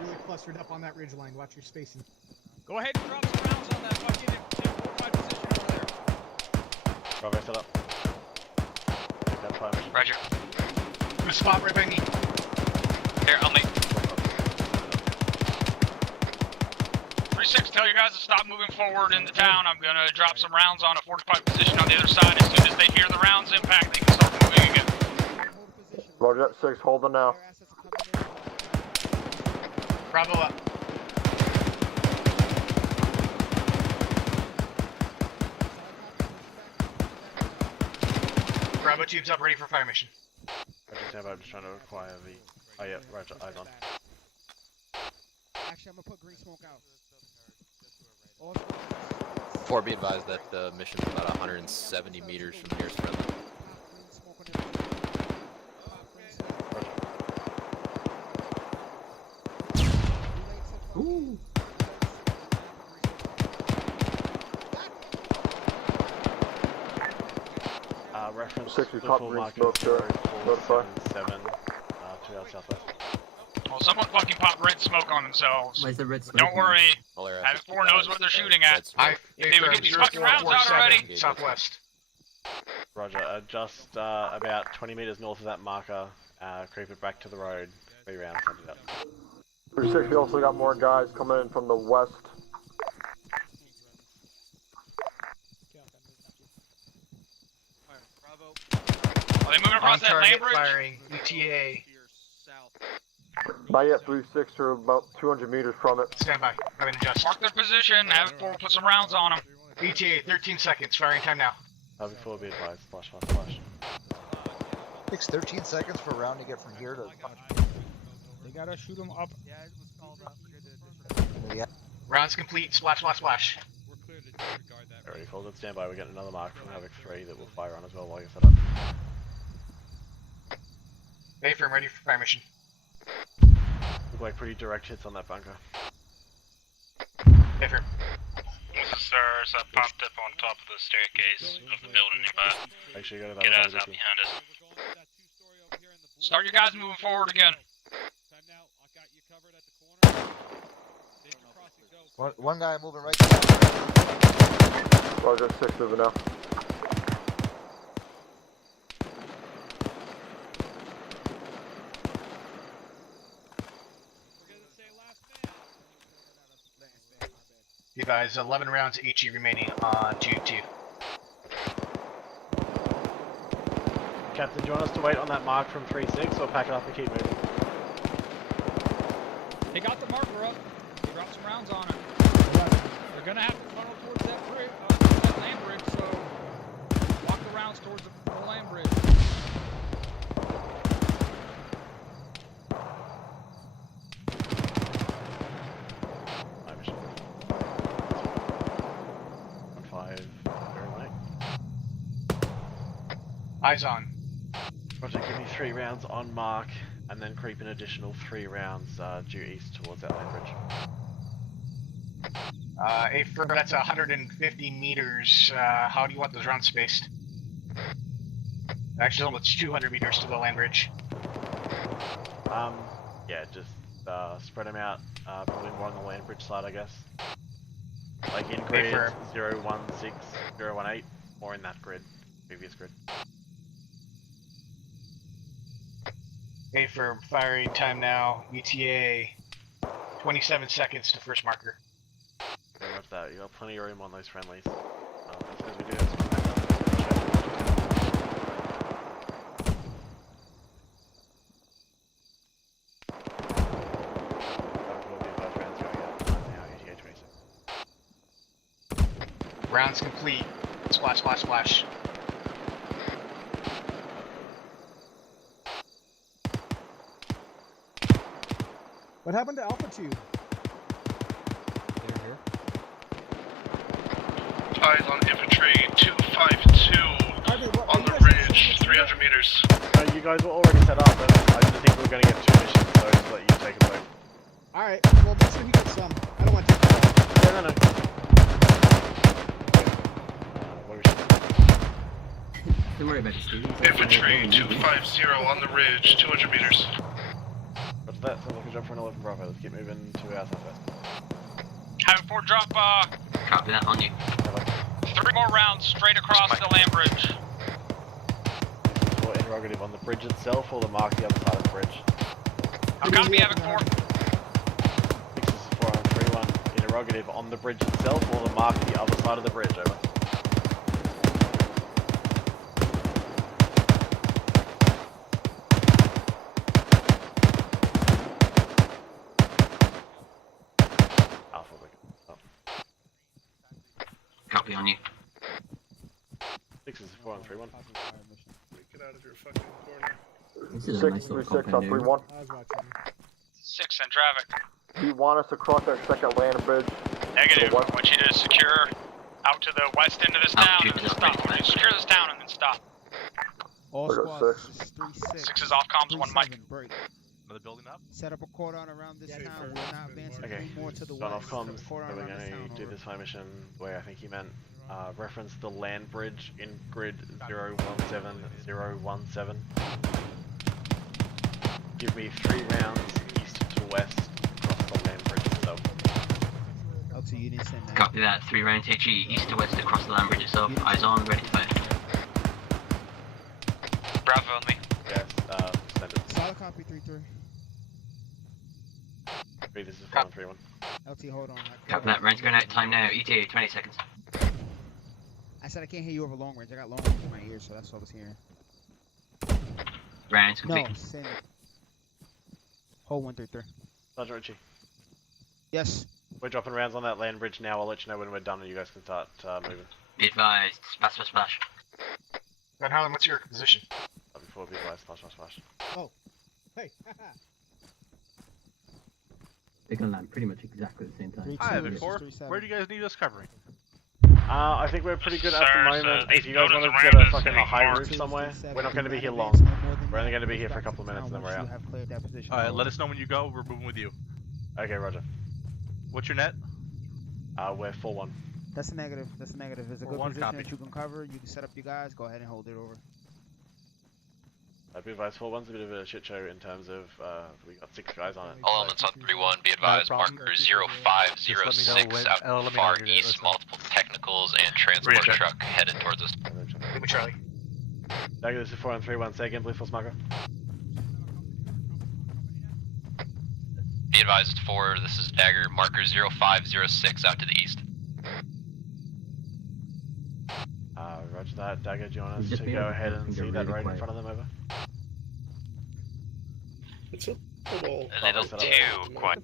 Really clustered up on that ridge line. Watch your spacing. Go ahead and drop some rounds on that fucking fortified position over there. Bravo, set up. Take that fire mission. Roger. I'm spot right by me. Here, I'll make. 3-6, tell you guys to stop moving forward in the town. I'm gonna drop some rounds on a fortified position on the other side. As soon as they hear the rounds impact, they can start moving again. Roger that 6, hold them now. Bravo up. Bravo tubes up, ready for fire mission. Roger, stand by, I'm just trying to acquire the... Oh yeah, Roger, eyes on. Actually, I'm gonna put green smoke out. 4, be advised that the mission's about 170 meters from the nearest friendly. Ooh. Reference 6, we the caught full green marker smoke, sir. Notify. 477, to our southwest. Well, someone fucking pop red smoke on themselves. Why is the red But smoke? don't worry, Havoc Havoc 4 knows what they're shooting at. I If they would get these fucking rounds out already. Southwest. Roger, just about 20 meters north of that marker, creep it back to the road, 3 rounds, send it up. 3-6, we also got more guys coming in from the west. Are they moving across that land bridge? Firing. ETA. Not yet, 3-6, we're about 200 meters from it. Stand by. I'm in adjust. Mark their position. Havoc 4 will put some rounds on them. ETA, 13 seconds. Firing time now. Before be advised, flash, flash, flash. Takes 13 seconds for a round to get from here to... They gotta shoot them up. Yeah. Rounds complete. Splash, splash, splash. Already called it, stand by, we're getting another mark from Havoc 3 that we'll fire on as well while you're set up. Affirm, ready for fire mission. Look like pretty direct hits on that bunker. Affirm. This is SARS. I popped up on top of the staircase of the building nearby. Make sure you go to that Get one eyes out behind us. Start your guys moving forward again. One guy moving right. Roger, 6 moving now. You guys, 11 rounds HE remaining on tube 2. Captain, do you want us to wait on that mark from 3-6 or pack it up and keep moving? They got the marker up. They dropped some rounds on it. They're gonna have to funnel towards that bridge, that land bridge, so walk the rounds towards the land bridge. My mission. 5, very late. Eyes on. Roger, give me 3 rounds on mark, and then creep an additional 3 rounds due east towards that land bridge. Affirm, that's 150 meters. How do you want those rounds spaced? Actually, it's 200 meters to the land bridge. Yeah, just spread them out, probably more on the land bridge side, I guess. Like in grid 016, 018, or in that grid, previous grid. Affirm, firing time now. ETA, 27 seconds to first marker. Very much that. You got plenty of room on those friendlies. As soon as we do this, we'll back up. Rounds complete. Splash, splash, splash. What happened to Alpha Tube? Eyes on infantry 252 on the ridge, 300 meters. You guys were already set up, and I didn't think we were going to get 2 missions, so I just let you take a break. Alright, well make sure he gets some. I don't want to take that. No. Don't worry about it, Steve. Infantry 250 on the ridge, 200 meters. What's that? Sounds like a job for an 11 Bravo. Let's keep moving to our southwest. Havoc 4 drop, Copy that on you. 3 more rounds straight across the land bridge. For interrogative on the bridge itself or the mark the other side of the bridge? I'm copy, Havoc 4. 6 is 4 on 3-1. Interrogative on the bridge itself or the mark the other side of the bridge, over. Copy on you. 6 is 4 on 3-1. Get out of your fucking corner. This is a 6, nice little 3-6 on compound area. 3-1. 6 in traffic. Do you want us to cross that second land bridge? Negative. I want you to secure out to the west end of this town and then stop. I want you to secure this town and then stop. All I got squads, 6. this is 3-6. 6 is off comms, 1 mic. Break. Another building up. Set up a cordon around this town. We're not advancing Okay, more to the gone west. off comms, Set up a so cordon we're around this going to town, do over. this fire mission where I think he meant reference the land bridge in grid 017017. Give me 3 rounds east to west across the land bridge itself. LT, you didn't send that. Copy that. 3 rounds HE, east to west across the land bridge itself. Eyes on, ready to fire. Bravo on me. Yes, send it. Solid copy, 3-3. 3, this is 4 on 3-1. LT, hold on. Copy that. Rounds going out. Time now. ETA 20 seconds. I said I can't hear you over long range. I got long range in my ears, so that's what I was hearing. Rounds complete. No, send it. Hold 1-3-3. Sergeant Ritchie. Yes. We're dropping rounds on that land bridge now. I'll let you know when we're done and you guys can start moving. Be advised. Splash, splash, splash. Van Halen, what's your position? Before be advised, splash. Oh. Hey. They're gonna land pretty much exactly at the same time. Hi, Victor. Where do you guys need us covering? I think we're pretty good at the Sir, moment. If you guys notice want to the get a ramp is fucking being high marked. roof somewhere, we're not going to be here long. We're only going to be here for a couple of minutes and then we're out. Alright, let us know when you go. We're moving with you. Okay, roger. What's your net? We're 4-1. That's a negative. That's a negative. There's a good 4-1, position copy. that you can cover. You can set up your guys. Go ahead and hold it over. Be advised, 4-1's a bit of a shit show in terms of we got 6 guys on it. All elements on 3-1, be advised, marker 0506 out to the far east, multiple technicals and transport truck headed towards us. Lima Charlie. Dagger, this is 4 on 3-1, say again, please, false marker. Be advised, 4, this is Dagger, marker 0506 out to the east. Roger that. Dagger, do you want us Just to be go able ahead to and get see that really right in quiet. front of them, over? It's a little... A little too quiet.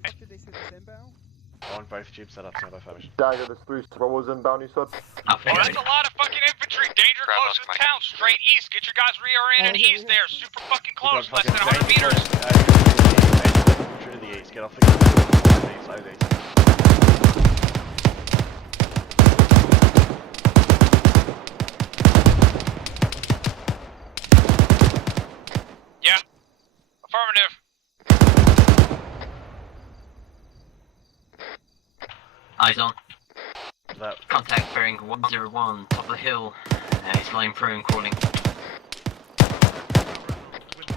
I want both tubes set up, stand by fire mission. Dagger, there's 3 Strobos inbound, you said? Oh, that's a lot of fucking infantry. Danger close to the town. Straight east. Get your guys reoriented east there. Super fucking close. Less than 100 meters. To the east, get off the ground. Side east. Yeah. Affirmative. Eyes on. That. Contact bearing 101, top of the hill. He's flying through and crawling.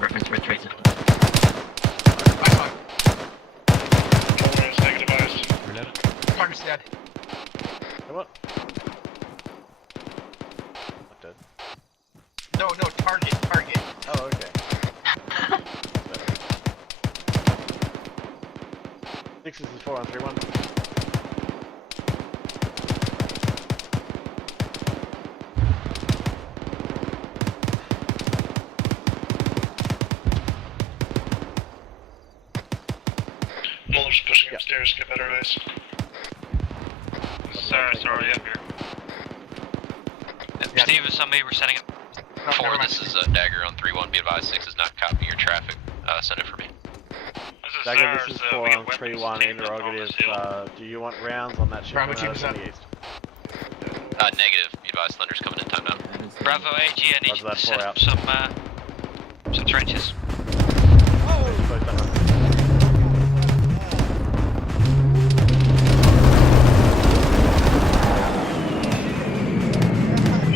Reference red tracer. Tolerance negativized. Target's dead. Come on. Not dead. No, target. Oh, okay. 6 is 4 on 3-1. Muller's pushing upstairs, get better eyes. Sarah's already up here. Steve, is somebody we're setting up? 4, this is Dagger on 3-1. Be advised, 6 is not copying your traffic. Send it for me. Dagger, this is 4 on 3-1 interrogative. Do you want rounds on that ship coming out from the east? Negative. Be advised, Thunder's coming in time now. Bravo AG, I need you to set up some trenches.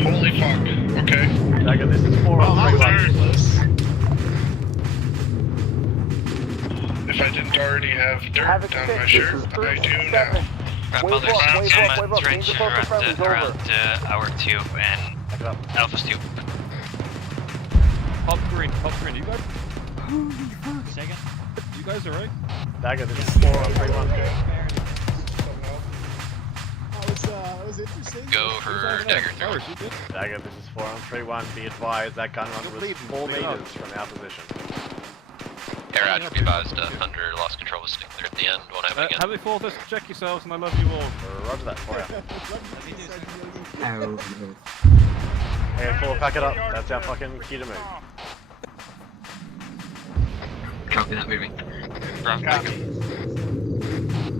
Holy fuck. Okay. Dagger, this is 4 on 3-1. If I didn't already have dirt down my shirt, I do now. Mother's some trenches around our tube and Alpha's tube. Pop green, you guys? Holy fuck. Second. You guys alright? Dagger, this is 4 on 3-1. It was interesting. Go for Dagger 3. Dagger, this is 4 on 3-1. Be advised that gun run was 4 meters from our position. Air Edge, be advised, Thunder lost control with stick clear at the end. Won't happen again. Have they fought this? Check yourselves, and I love you all. Roger that for you. Ow. Okay, 4, pack it up. That's our fucking key to move. Copy that, moving.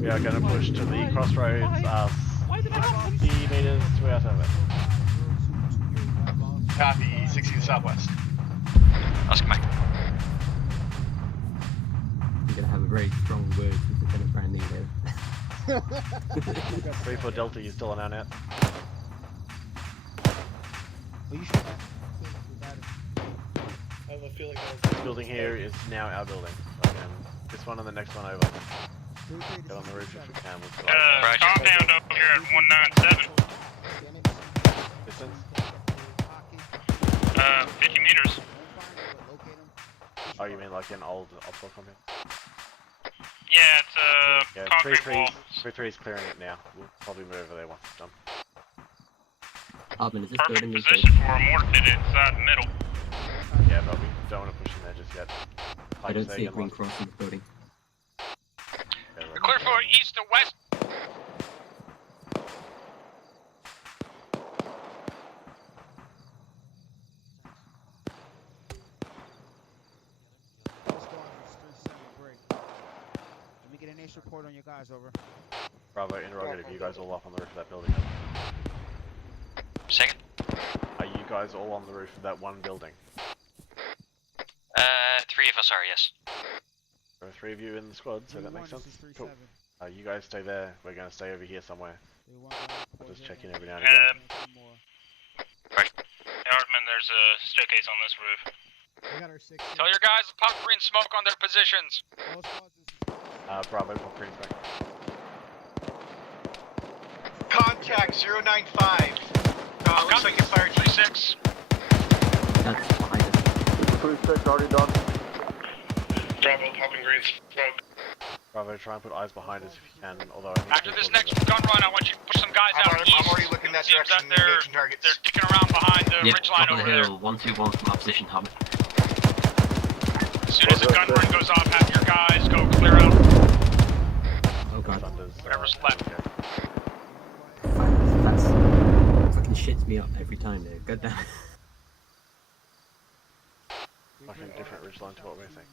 We are going to push to the crossroads, 60 meters to our turn. Copy, 60 southwest. Ask Mike. You're gonna have a very strong word with Lieutenant Brandy there. 3-4 Delta, you still on our net? I have a feeling This building here is now our building. So again, this one and the next one over. Get on the roof if we can. Compound up here at 197. Distance? 50 meters. Oh, you mean like an old optical compound? Yeah, it's Yeah, concrete wall. 3-3 is clearing it now. We'll probably move over there once it's done. Arvin, is this Perfect building position for a mortar pit inside the middle. Yeah, but we don't want to push in there just yet. I don't see a green cross in this building. We're clear for east to west. Let me get an ace report on your guys, over. Bravo, interrogative, you guys all up on the roof of that building? Second. Are you guys all on the roof of that one building? 3 of us are, yes. There are 3 of you in the squad, so that makes sense. Cool. You guys stay there, we're going to stay over here somewhere. I'll just check in every now and again. Right. Hartman, there's a staircase on this roof. Tell your guys to pop green smoke on their positions. Bravo, pop green smoke. Contact 095. Looks like you fired 36. That's behind us. 36 already done. Bravo, popping green smoke. Bravo, try and put eyes behind us if you can, although I think After this next gun run, I want you to push some guys out east. I'm already looking that Seems direction, that engaging targets. they're dicking around behind the Yep, ridge line top of over the there. hill, 121 from our position, Havoc. As soon as the gun run goes off, have your guys go clear out Oh god. whatever's left. That's fucking shits me up every time, dude. God damn. fucking different ridgeline to what we're saying.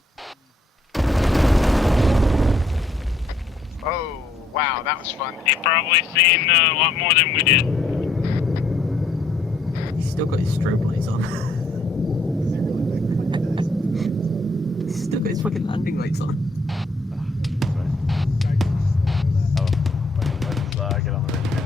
Oh, wow, that was fun. He probably seen a lot more than we did. He's still got his strobe lights on. He's still got his fucking landing lights on. Let's get on the ridge again.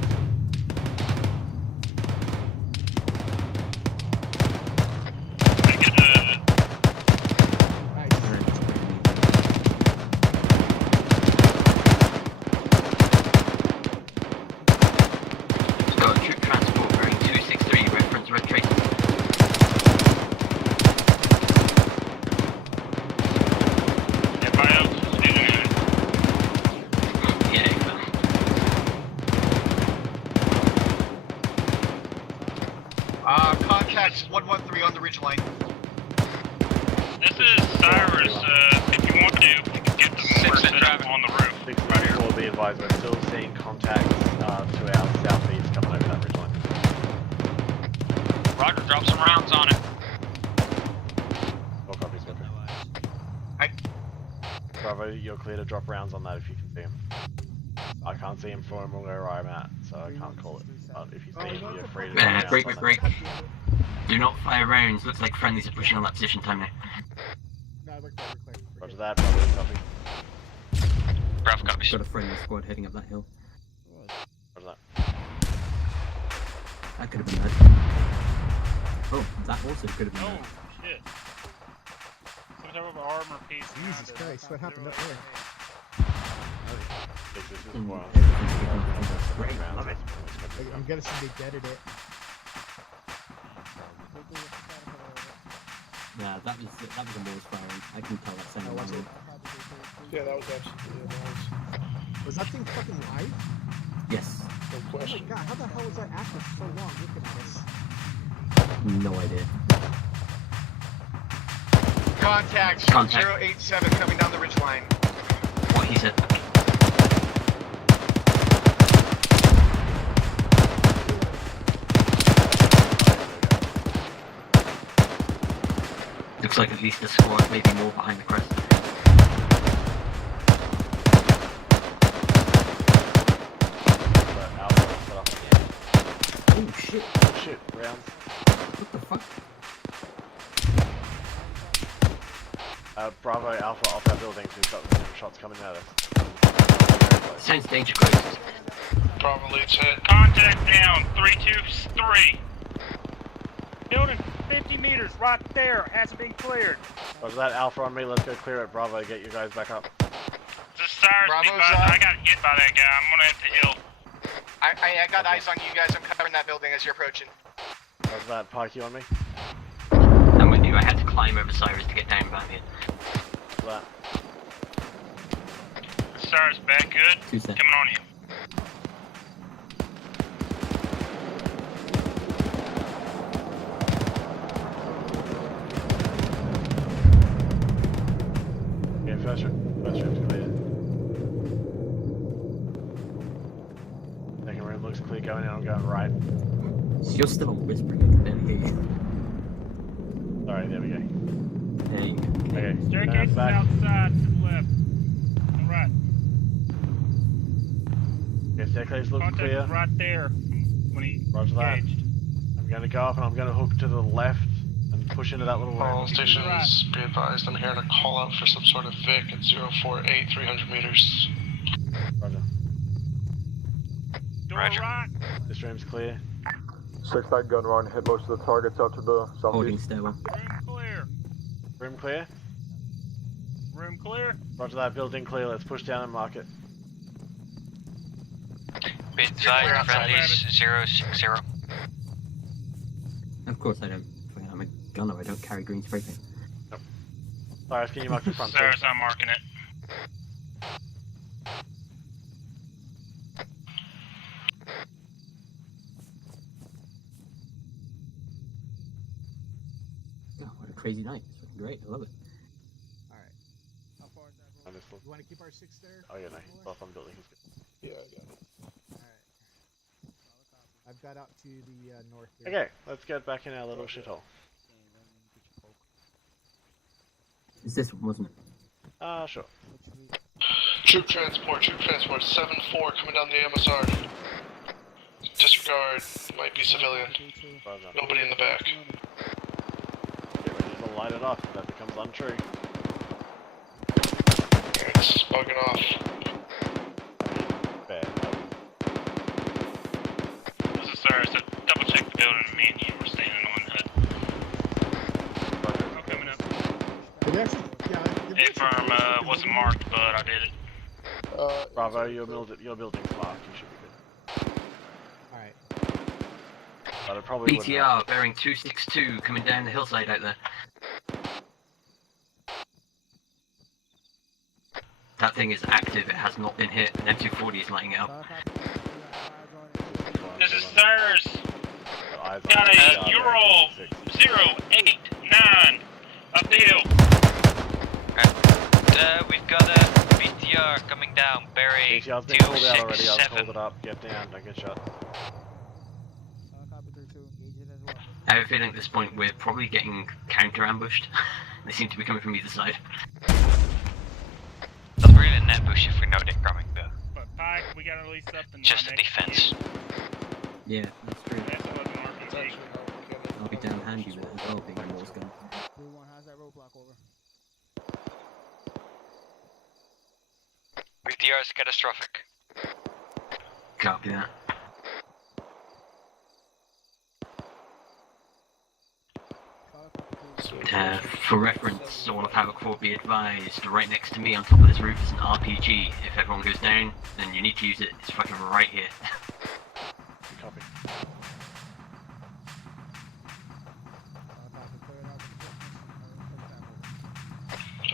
Got a troop transport bearing 263, reference red trace. Yeah, exactly. Contacts 113 on the ridge line. This is Cyrus. If you want to, you can get the mortar set up on the roof. Right here. Be advised, we're still seeing contacts to our southeast coming over that ridgeline. Drop some rounds on it. All copies, okay. Bravo, you're clear to drop rounds on that if you can see him. I can't see him from where I'm at, so I can't call it. But if you see him, you're free to drop rounds on that. Break. Do not fire rounds. Looks like friendlies are pushing on that position time now. Roger that, Bravo, copy. Bravo copies. Got a friendly squad heading up that hill. Roger that. That could have been bad. Oh, that also could have been bad. Oh, shit. Some type of armor piece. Jesus Christ, what happened up there? I'm guessing they deaded it. Yeah, that was a Morse firing. I can tell that sounded was it? Yeah, that was absolutely nice. Was that thing fucking live? Yes. No Oh question. my god, how the hell was that active for so long looking at us? No idea. Contact 087 coming down the ridge line. What he said. Looks like at least a squad, maybe more behind the crest. Oh shit. Oh shit, rounds. What the fuck? Bravo Alpha off that building, so we've got some shots coming at us. Sounds danger close. Bravo leads hit. Contact down, 323. Building 50 meters right there, hasn't been cleared. Roger that, Alpha on me, let's go clear it. Bravo, get you guys back up. Just Cyrus, I got hit by that guy, I'm gonna have to heal. I got eyes on you guys. I'm covering that building as you're approaching. Roger that, Pike, you on me? I'm with you, I had to climb over Cyrus to get down back here. That. Cyrus, back good? Coming on you. Yeah, first room's clear. Second room looks clear going in, I'm going right. You're still whispering, I can barely hear you. Sorry, there we go. There you go. Okay, Staircase is outside to the left. Alright. Okay, staircase looks Contact clear. is right there when he Roger that. engaged. I'm going to go up and I'm going to hook to the left and push into that little room. All stations, be advised, I'm hearing a call out for some sort of Vic at 048, 300 meters. Roger. Door right. This room's clear. 6-9 gun run, hit most of the targets out to the Holding southeast. stairwell. Room clear. Room clear? Room clear. Roger that, building clear, let's push down and mark it. Bit side, friendlies, 060. Of course I don't. I'm a gunner, I don't carry green spray paint. Nope. Cyrus, can you mark the front? Cyrus, I'm marking it. Oh, what a crazy night. It's fucking great, I love it. Alright. How far is that? Wonderful. You want to keep our 6 there? Oh yeah, no, he's off on building, he's good. Yeah, I got it. Alright. I've got out to the north here. Okay, let's get back in our little shithole. It's this one, wasn't it? Sure. Troop transport, 7-4 coming down the MSR. Disregard, might be civilian. Nobody in the back. Get ready to light it up if that becomes untrue. It's bugging off. Fair. This is Cyrus, double check the building and me and you were standing on hood. I'm coming up. A-firm wasn't marked, but I did it. Bravo, your building's marked, you should be good. Alright. But it probably BTR bearing 262 coming down the hillside out there. That thing is active, it has not been hit, and M240 is lighting it up. This is Cyrus. Got a Ural 089 up the hill. We've got a BTR coming down, bearing BTR's been called out already, I'll 267. hold it up, get down, don't get shot. I have a feeling at this point we're probably getting counter-ambushed. They seem to be coming from either side. But we're in an ambush if we know they're coming, though. But Pike, we gotta release something. Just a defense. Yeah, that's true. That's what an RPG. I'll be damn handy with it as well, being a Morse gun. 3-1, how's that roadblock over? VTR is catastrophic. Copy that. For reference, all of Havoc 4 be advised, right next to me on top of this roof is an RPG. If everyone goes down, then you need to use it. It's fucking right here. Copy.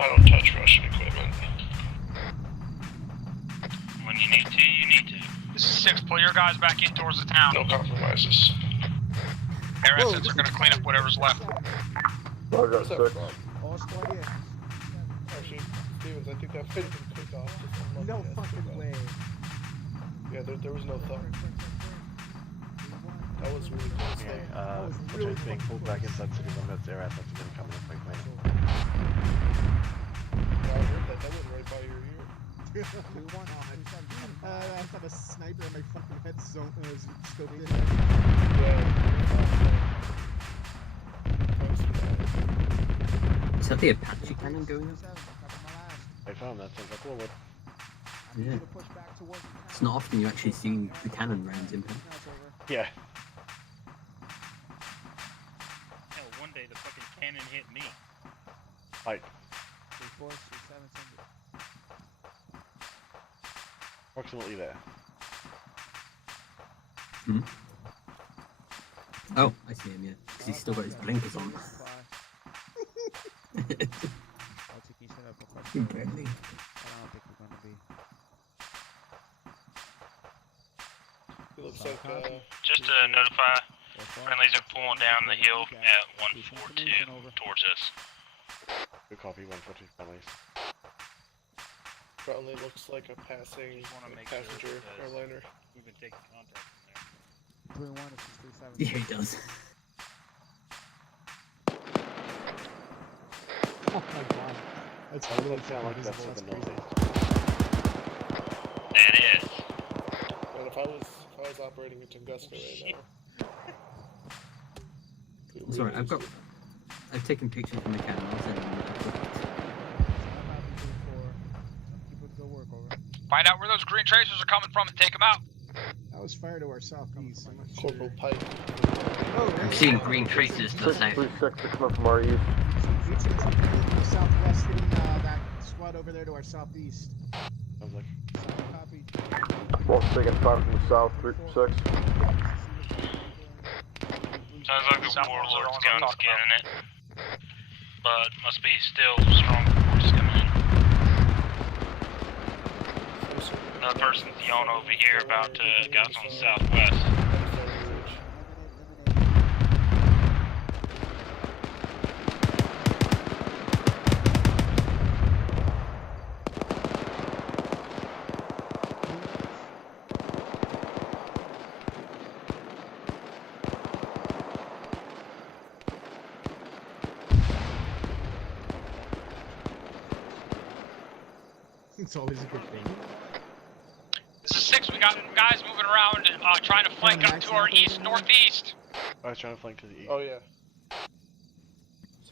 I don't touch Russian equipment. When you need to, you need to. This is 6, pull your guys back in towards the town. No compromises. Air assets are gonna clean up whatever's left. Roger, 6. All squad in. Actually, Stevens, I think that fight can click off. Just No fucking way. Yeah, there was no thought. That was really close. Okay, which is being pulled back inside city limits, air assets are gonna come in and clean up. Yeah, I heard that. That went right by your ear. 3-1. I have a sniper in my fucking head scoping it. Is that the Apache cannon going up? I found that, sounds like Woolwood. Yeah. It's not often you actually see the cannon rounds impact. Yeah. Hell, one day the fucking cannon hit me. Like, 3-4, 3-7, approximately there. Hmm? Oh, I see him, yeah. Because he's still got his blinkers on. Barely. It looks like, Just to notify, friendlies are pulling down the hill at 142 towards us. Good copy, 142 friendlies. probably looks like a passing passenger airliner. We've been taking contact from there. 3-1 is 37. Yeah, he does. Oh my god. That's really sound like that's to the northeast. That is. But if I was operating in Tunguska right now. Sorry, I've taken pictures from the cameras and Find out where those green tracers are coming from and take them out. That was fire to our southeast. Corporal Pike. I'm seeing green tracers to the south. 636 are coming from our east. Southwest, hitting that squad over there to our southeast. Sounds like. Copy. Both taking fire from the south, 6. Sounds like the warlord's gun's getting it. But must be still strong forces coming in. Another person's yelling over here about guys on the southwest. It's always a good thing. This is 6, we got guys moving around, trying to flank up to our east-northeast. I was trying to flank to the east. Oh yeah.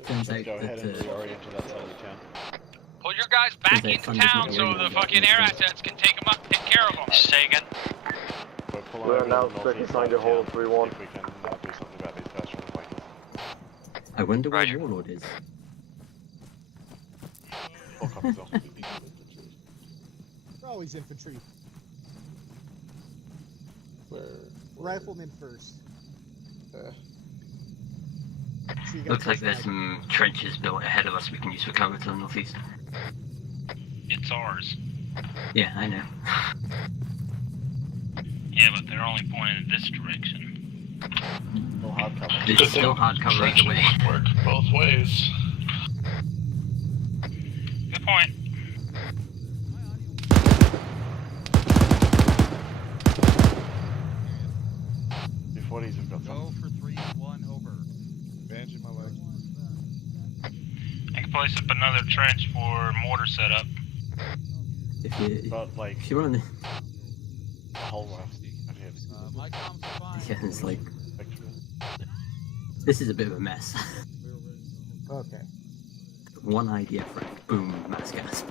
turns Let's out go ahead and that reorient to that side of the town. Pull your guys back Turns out into Thunder's town not so really the fucking air assets can take them up, take care of them. Say again. We're now 6 trying to hold 3-1. If we can do something about these guys trying to flank us. I wonder where Warlord is. Full copies off. We're always infantry. Riflemen first. Looks like there's some trenches built ahead of us we can use for cover to the northeast. It's ours. Yeah, I know. Yeah, but they're only pointing in this direction. No hard cover. It's still hard cover either way. Work both ways. Good point. Before these have got Go for 3-1 over. bandaging my leg. I can place up another trench for mortar setup. If you, But like, if you want to, the whole raft. My comms are fine. yeah, it's like this is a bit of a mess. Okay. One idea for boom, mass gasp.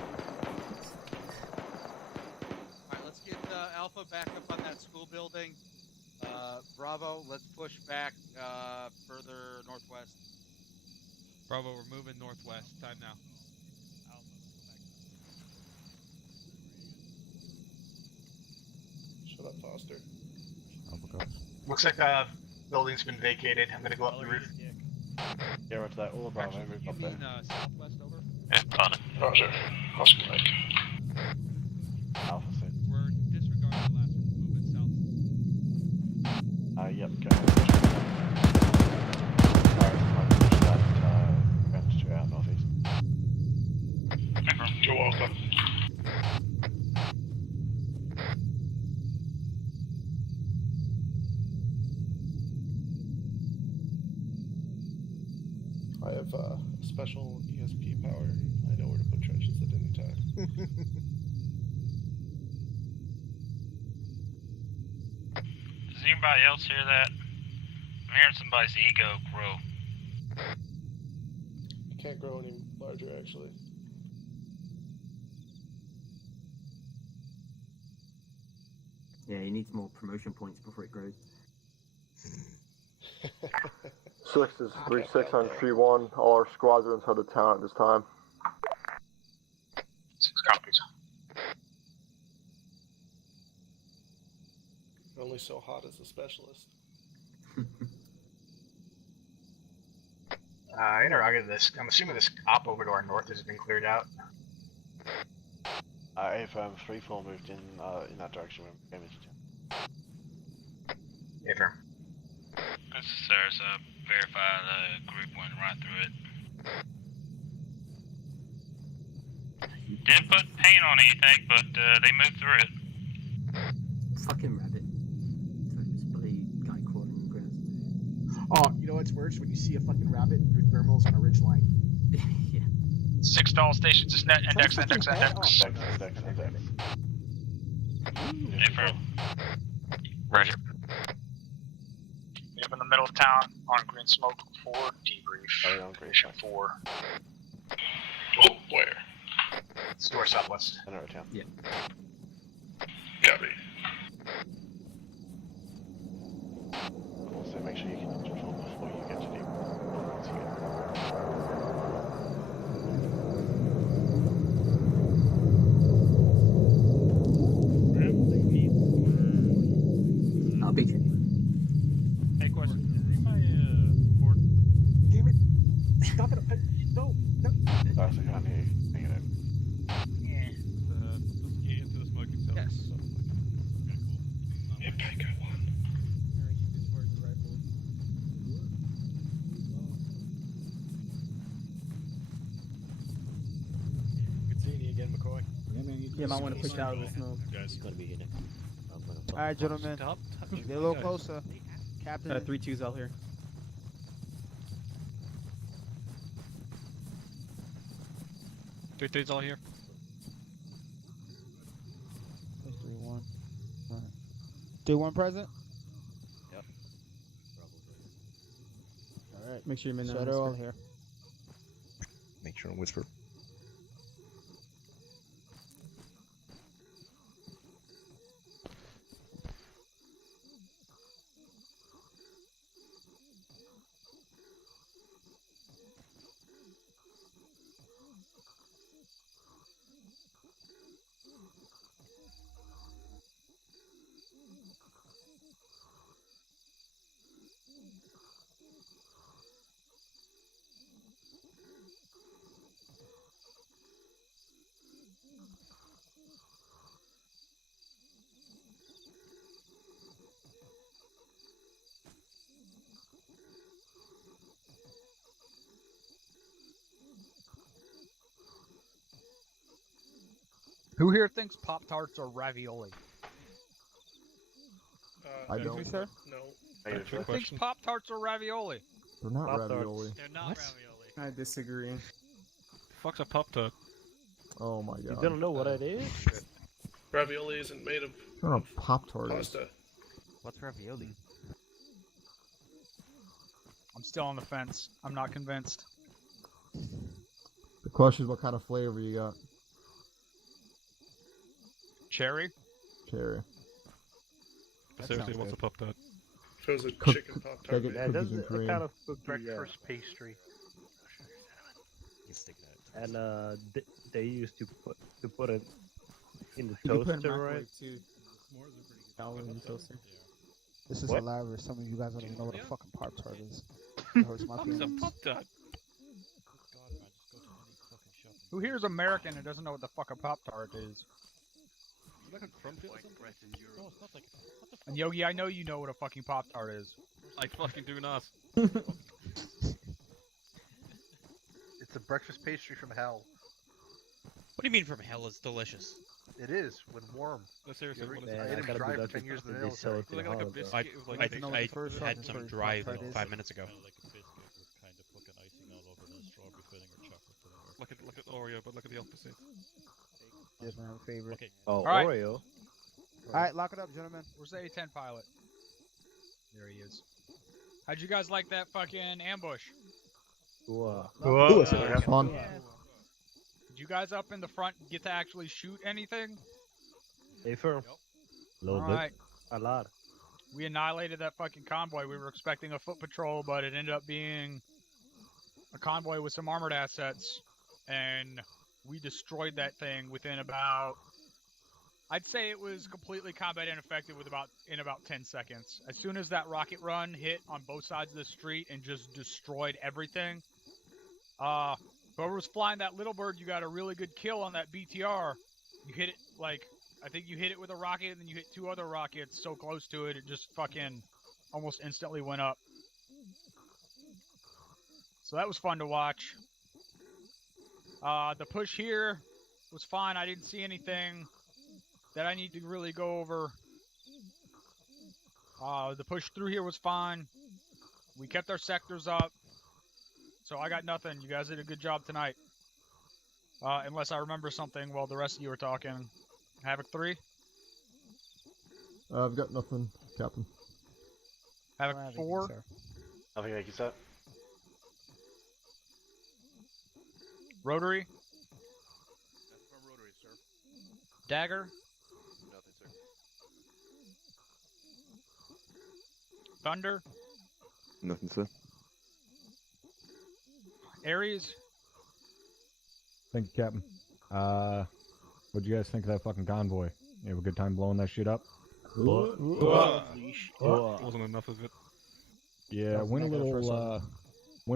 Alright, let's get Alpha back up on that school building. Bravo, let's push back further northwest. Bravo, we're moving northwest. Time now. Shut up, Foster. Looks like building's been vacated. I'm gonna go up the roof. Yeah, right to that. All about move up there. Southwest over? Yeah, on it. Roger. Oscar Mike. Alpha 6. We're disregarding the last one. We're moving south. Yep, go ahead. Push that branch to our northeast. You're welcome. I have special ESP power. I know where to put trenches at any time. Does anybody else hear that? I'm hearing somebody's ego grow. It can't grow any larger, actually. Yeah, he needs more promotion points before it grows. 6 is 3-6 on tree 1. All our squadrons head to town at this time. 6 copies. Only so hot as a specialist. Interrogated this. I'm assuming this op over to our north has been cleared out. If 3-4 moved in that direction when we came into town. Affirm. This is Sarah, verify the group went right through it. Didn't put paint on anything, but they moved through it. Fucking rabbit. So it was bloody guy crawling on the ground. Oh, you know what's worse? When you see a fucking rabbit through thermals on a ridge line. Yeah. 6 stall stations is net index. Index. Affirm. Roger. Up in the middle of town on green smoke for debrief. Mission 4. Oh, where? It's north southwest. Center of town. Yeah. Copy. Also, make sure you can control before you get to deep. Once you I'll beat it. Hey, question. Is anybody record? Damn it! Stop it! No! No! Sorry, I can't hear you. Hang it over. Let's get into the smoking cell. Yes. Okay, cool. Hit bank at 1. Good seeing you again, McCoy. Yeah, man, Yeah, might want to push out of the snow. Guys, gonna be hitting. Alright, gentlemen. Stop touching Get a little closer. Captain. 3-2's out here. Three's all here. 3-1. Alright. 3-1 present? Yep. Alright. Make sure you're in So they're all here. Make sure and whisper. Who here thinks Pop-Tarts are ravioli? I don't. No. Who thinks Pop-Tarts are ravioli? They're not Pop-Tarts. ravioli. They're not What? ravioli. I disagree. Fuck's a Pop-Tart? Oh my god. You don't know what it is? Ravioli isn't made of Or a Pop-Tart. pasta. What's ravioli? I'm still on the fence. I'm not convinced. The question is what kind of flavor you got. Cherry? Cherry. Seriously, what's a Pop-Tart? If it was a Cook- chicken Pop Can I Tart. get Yeah, cookies and a cream? kind of breakfast pastry. And they used to put it in the You can put it in toaster, microwave, right? too. Alvin toaster. This is What? hilarious. Some of you guys don't even know what a fucking Pop-Tart is. It hurts my What's a feelings. Pop-Tart? Who here is American and doesn't know what the fuck a Pop-Tart is? Like a crumpet or something? No, it's not like. What the And Yogi, I know you know what a fucking Pop-Tart is. I fucking do not. It's a breakfast pastry from hell. What do you mean from hell? It's delicious. It is when warm. No, seriously, what is I it? ate them dry for 10 years in the military. Like a biscuit. I, It was I, like I, first had time some for dry Pop-Tart is. 5 minutes ago. Look at Oreo, but look at the opposite. Here's my favorite. Oh, Alright. Oreo. Alright, lock it up, gentlemen. Where's the A-10 pilot? There he is. How'd you guys like that fucking ambush? Fun. Did you guys up in the front get to actually shoot anything? Hey, firm. A little Alright. bit. A lot. We annihilated that fucking convoy. We were expecting a foot patrol, but it ended up being a convoy with some armored assets, and we destroyed that thing within about, I'd say it was completely combat ineffective in about 10 seconds. As soon as that rocket run hit on both sides of the street and just destroyed everything, whoever was flying that little bird, you got a really good kill on that BTR. You hit it, like, I think you hit it with a rocket, and then you hit 2 other rockets so close to it, it just fucking almost instantly went up. So that was fun to watch. The push here was fine. I didn't see anything that I need to really go over. The push through here was fine. We kept our sectors up. So I got nothing. You guys did a good job tonight. Unless I remember something while the rest of you were talking. Havoc 3? I've got nothing, Captain. Havoc 4? Nothing like you said. Rotary? That's from Rotary, sir. Dagger? Nothing, sir. Thunder? Nothing, sir. Aries? Thank you, Captain. What'd you guys think of that fucking convoy? You have a good time blowing that shit up? Wasn't enough of it. Yeah, went a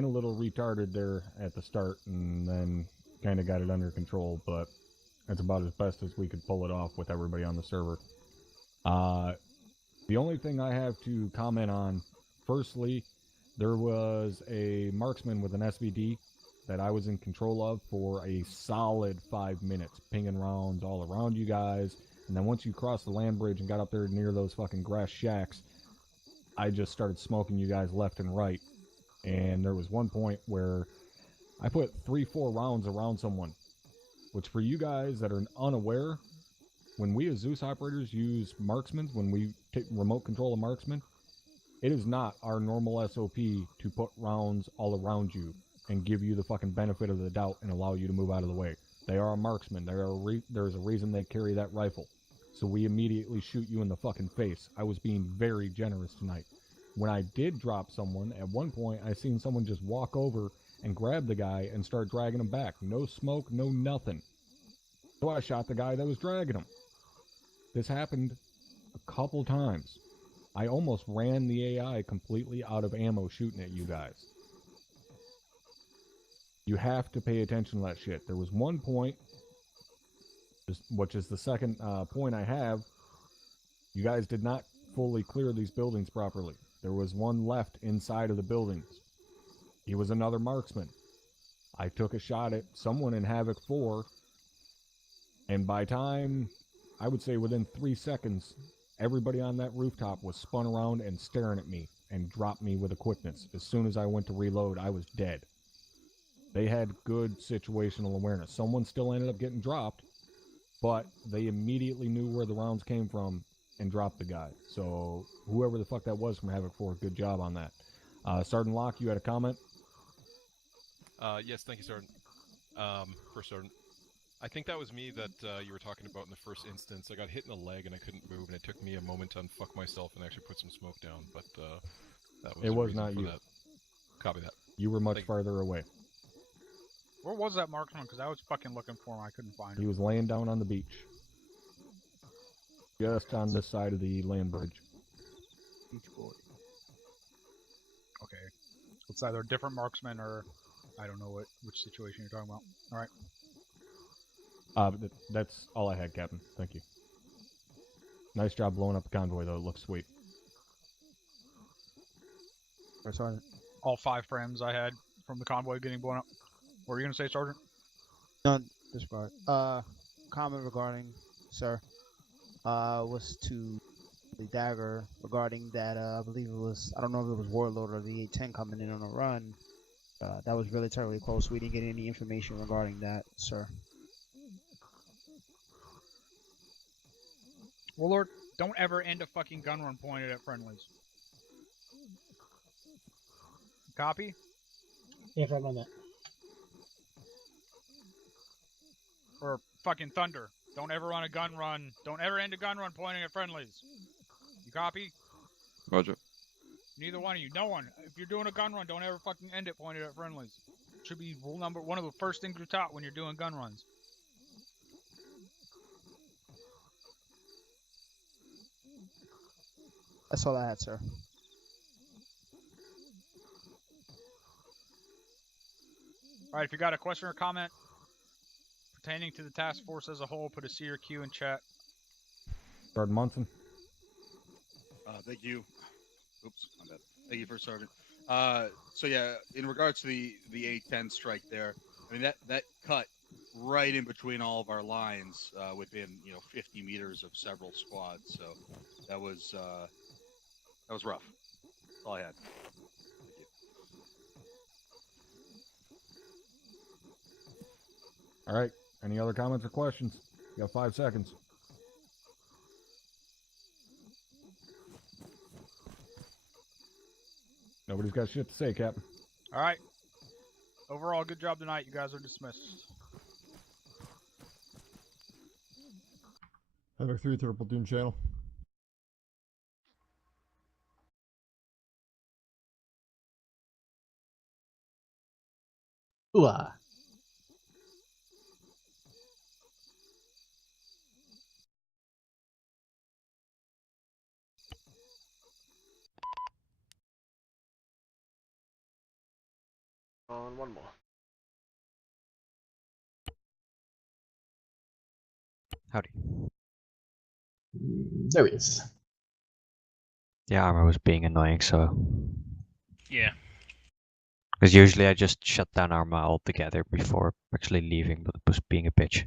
little retarded there at the start, and then kind of got it under control, but that's about as best as we could pull it off with everybody on the server. The only thing I have to comment on, firstly, there was a marksman with an SVD that I was in control of for a solid 5 minutes, pinging rounds all around you guys, and then once you crossed the land bridge and got up there near those fucking grass shacks, I just started smoking you guys left and right. And there was one point where I put 3-4 rounds around someone, which for you guys that are unaware, when we as Zeus operators use marksmen, when we take remote control of marksmen, it is not our normal SOP to put rounds all around you and give you the fucking benefit of the doubt and allow you to move out of the way. They are a marksman. There's a reason they carry that rifle. So we immediately shoot you in the fucking face. I was being very generous tonight. When I did drop someone, at one point I seen someone just walk over and grab the guy and start dragging him back. No smoke, no nothing. So I shot the guy that was dragging him. This happened a couple times. I almost ran the AI completely out of ammo shooting at you guys. You have to pay attention to that shit. There was one point, which is the second point I have, you guys did not fully clear these buildings properly. There was one left inside of the buildings. He was another marksman. I took a shot at someone in Havoc 4, and by time, I would say within 3 seconds, Everybody on that rooftop was spun around and staring at me and dropped me with a quickness. As soon as I went to reload, I was dead. They had good situational awareness. Someone still ended up getting dropped, but they immediately knew where the rounds came from and dropped the guy. So whoever the fuck that was from Havoc 4, good job on that. Sergeant Locke, you had a comment? Yes, thank you, Sergeant. First Sergeant. I think that was me that you were talking about in the first instance. I got hit in the leg and I couldn't move, and it took me a moment to unfuck myself and actually put some smoke down, but that was It was not you. That. Copy that. You were much farther away. Where was that marksman? Because I was fucking looking for him. I couldn't find him. He was laying down on the beach. Just on this side of the land bridge. Beach boy. Okay. It's either a different marksman or I don't know which situation you're talking about. All right. That's all I had, Captain. Thank you. Nice job blowing up the convoy, though. It looks sweet. Sergeant. All 5 frames I had from the convoy getting blown up. What were you going to say, Sergeant? No, disregard. Comment regarding, sir, was to the Dagger regarding that, I believe it was, I don't know if it was Warlord or the 810 coming in on a run. That was really terribly close. We didn't get any information regarding that, sir. Warlord, don't ever end a fucking gun run pointed at friendlies. Copy? Yes, I'm on that. Or fucking Thunder. Don't ever run a gun run. Don't ever end a gun run pointing at friendlies. You copy? Roger. Neither one of you. No one. If you're doing a gun run, don't ever fucking end it pointed at friendlies. Should be rule number 1 of the first things you're taught when you're doing gun runs. That's all I had, sir. Alright, if you got a question or comment pertaining to the task force as a whole, put a C or Q in chat. Sergeant Munson. Thank you. Oops, my bad. Thank you, First Sergeant. So yeah, in regards to the 810 strike there, I mean that cut right in between all of our lines, within 50 meters of several squads. So that was rough. That's all I had. Thank you. All right. Any other comments or questions? You got 5 seconds. Nobody's got shit to say, Captain. Alright. Overall, good job tonight. You guys are dismissed. Havoc 3, third platoon channel. Ooh-ah. On one more. Howdy. There he is. Yeah, Arma was being annoying, so... Yeah. Because usually I just shut down Arma altogether before actually leaving, but it was being a bitch.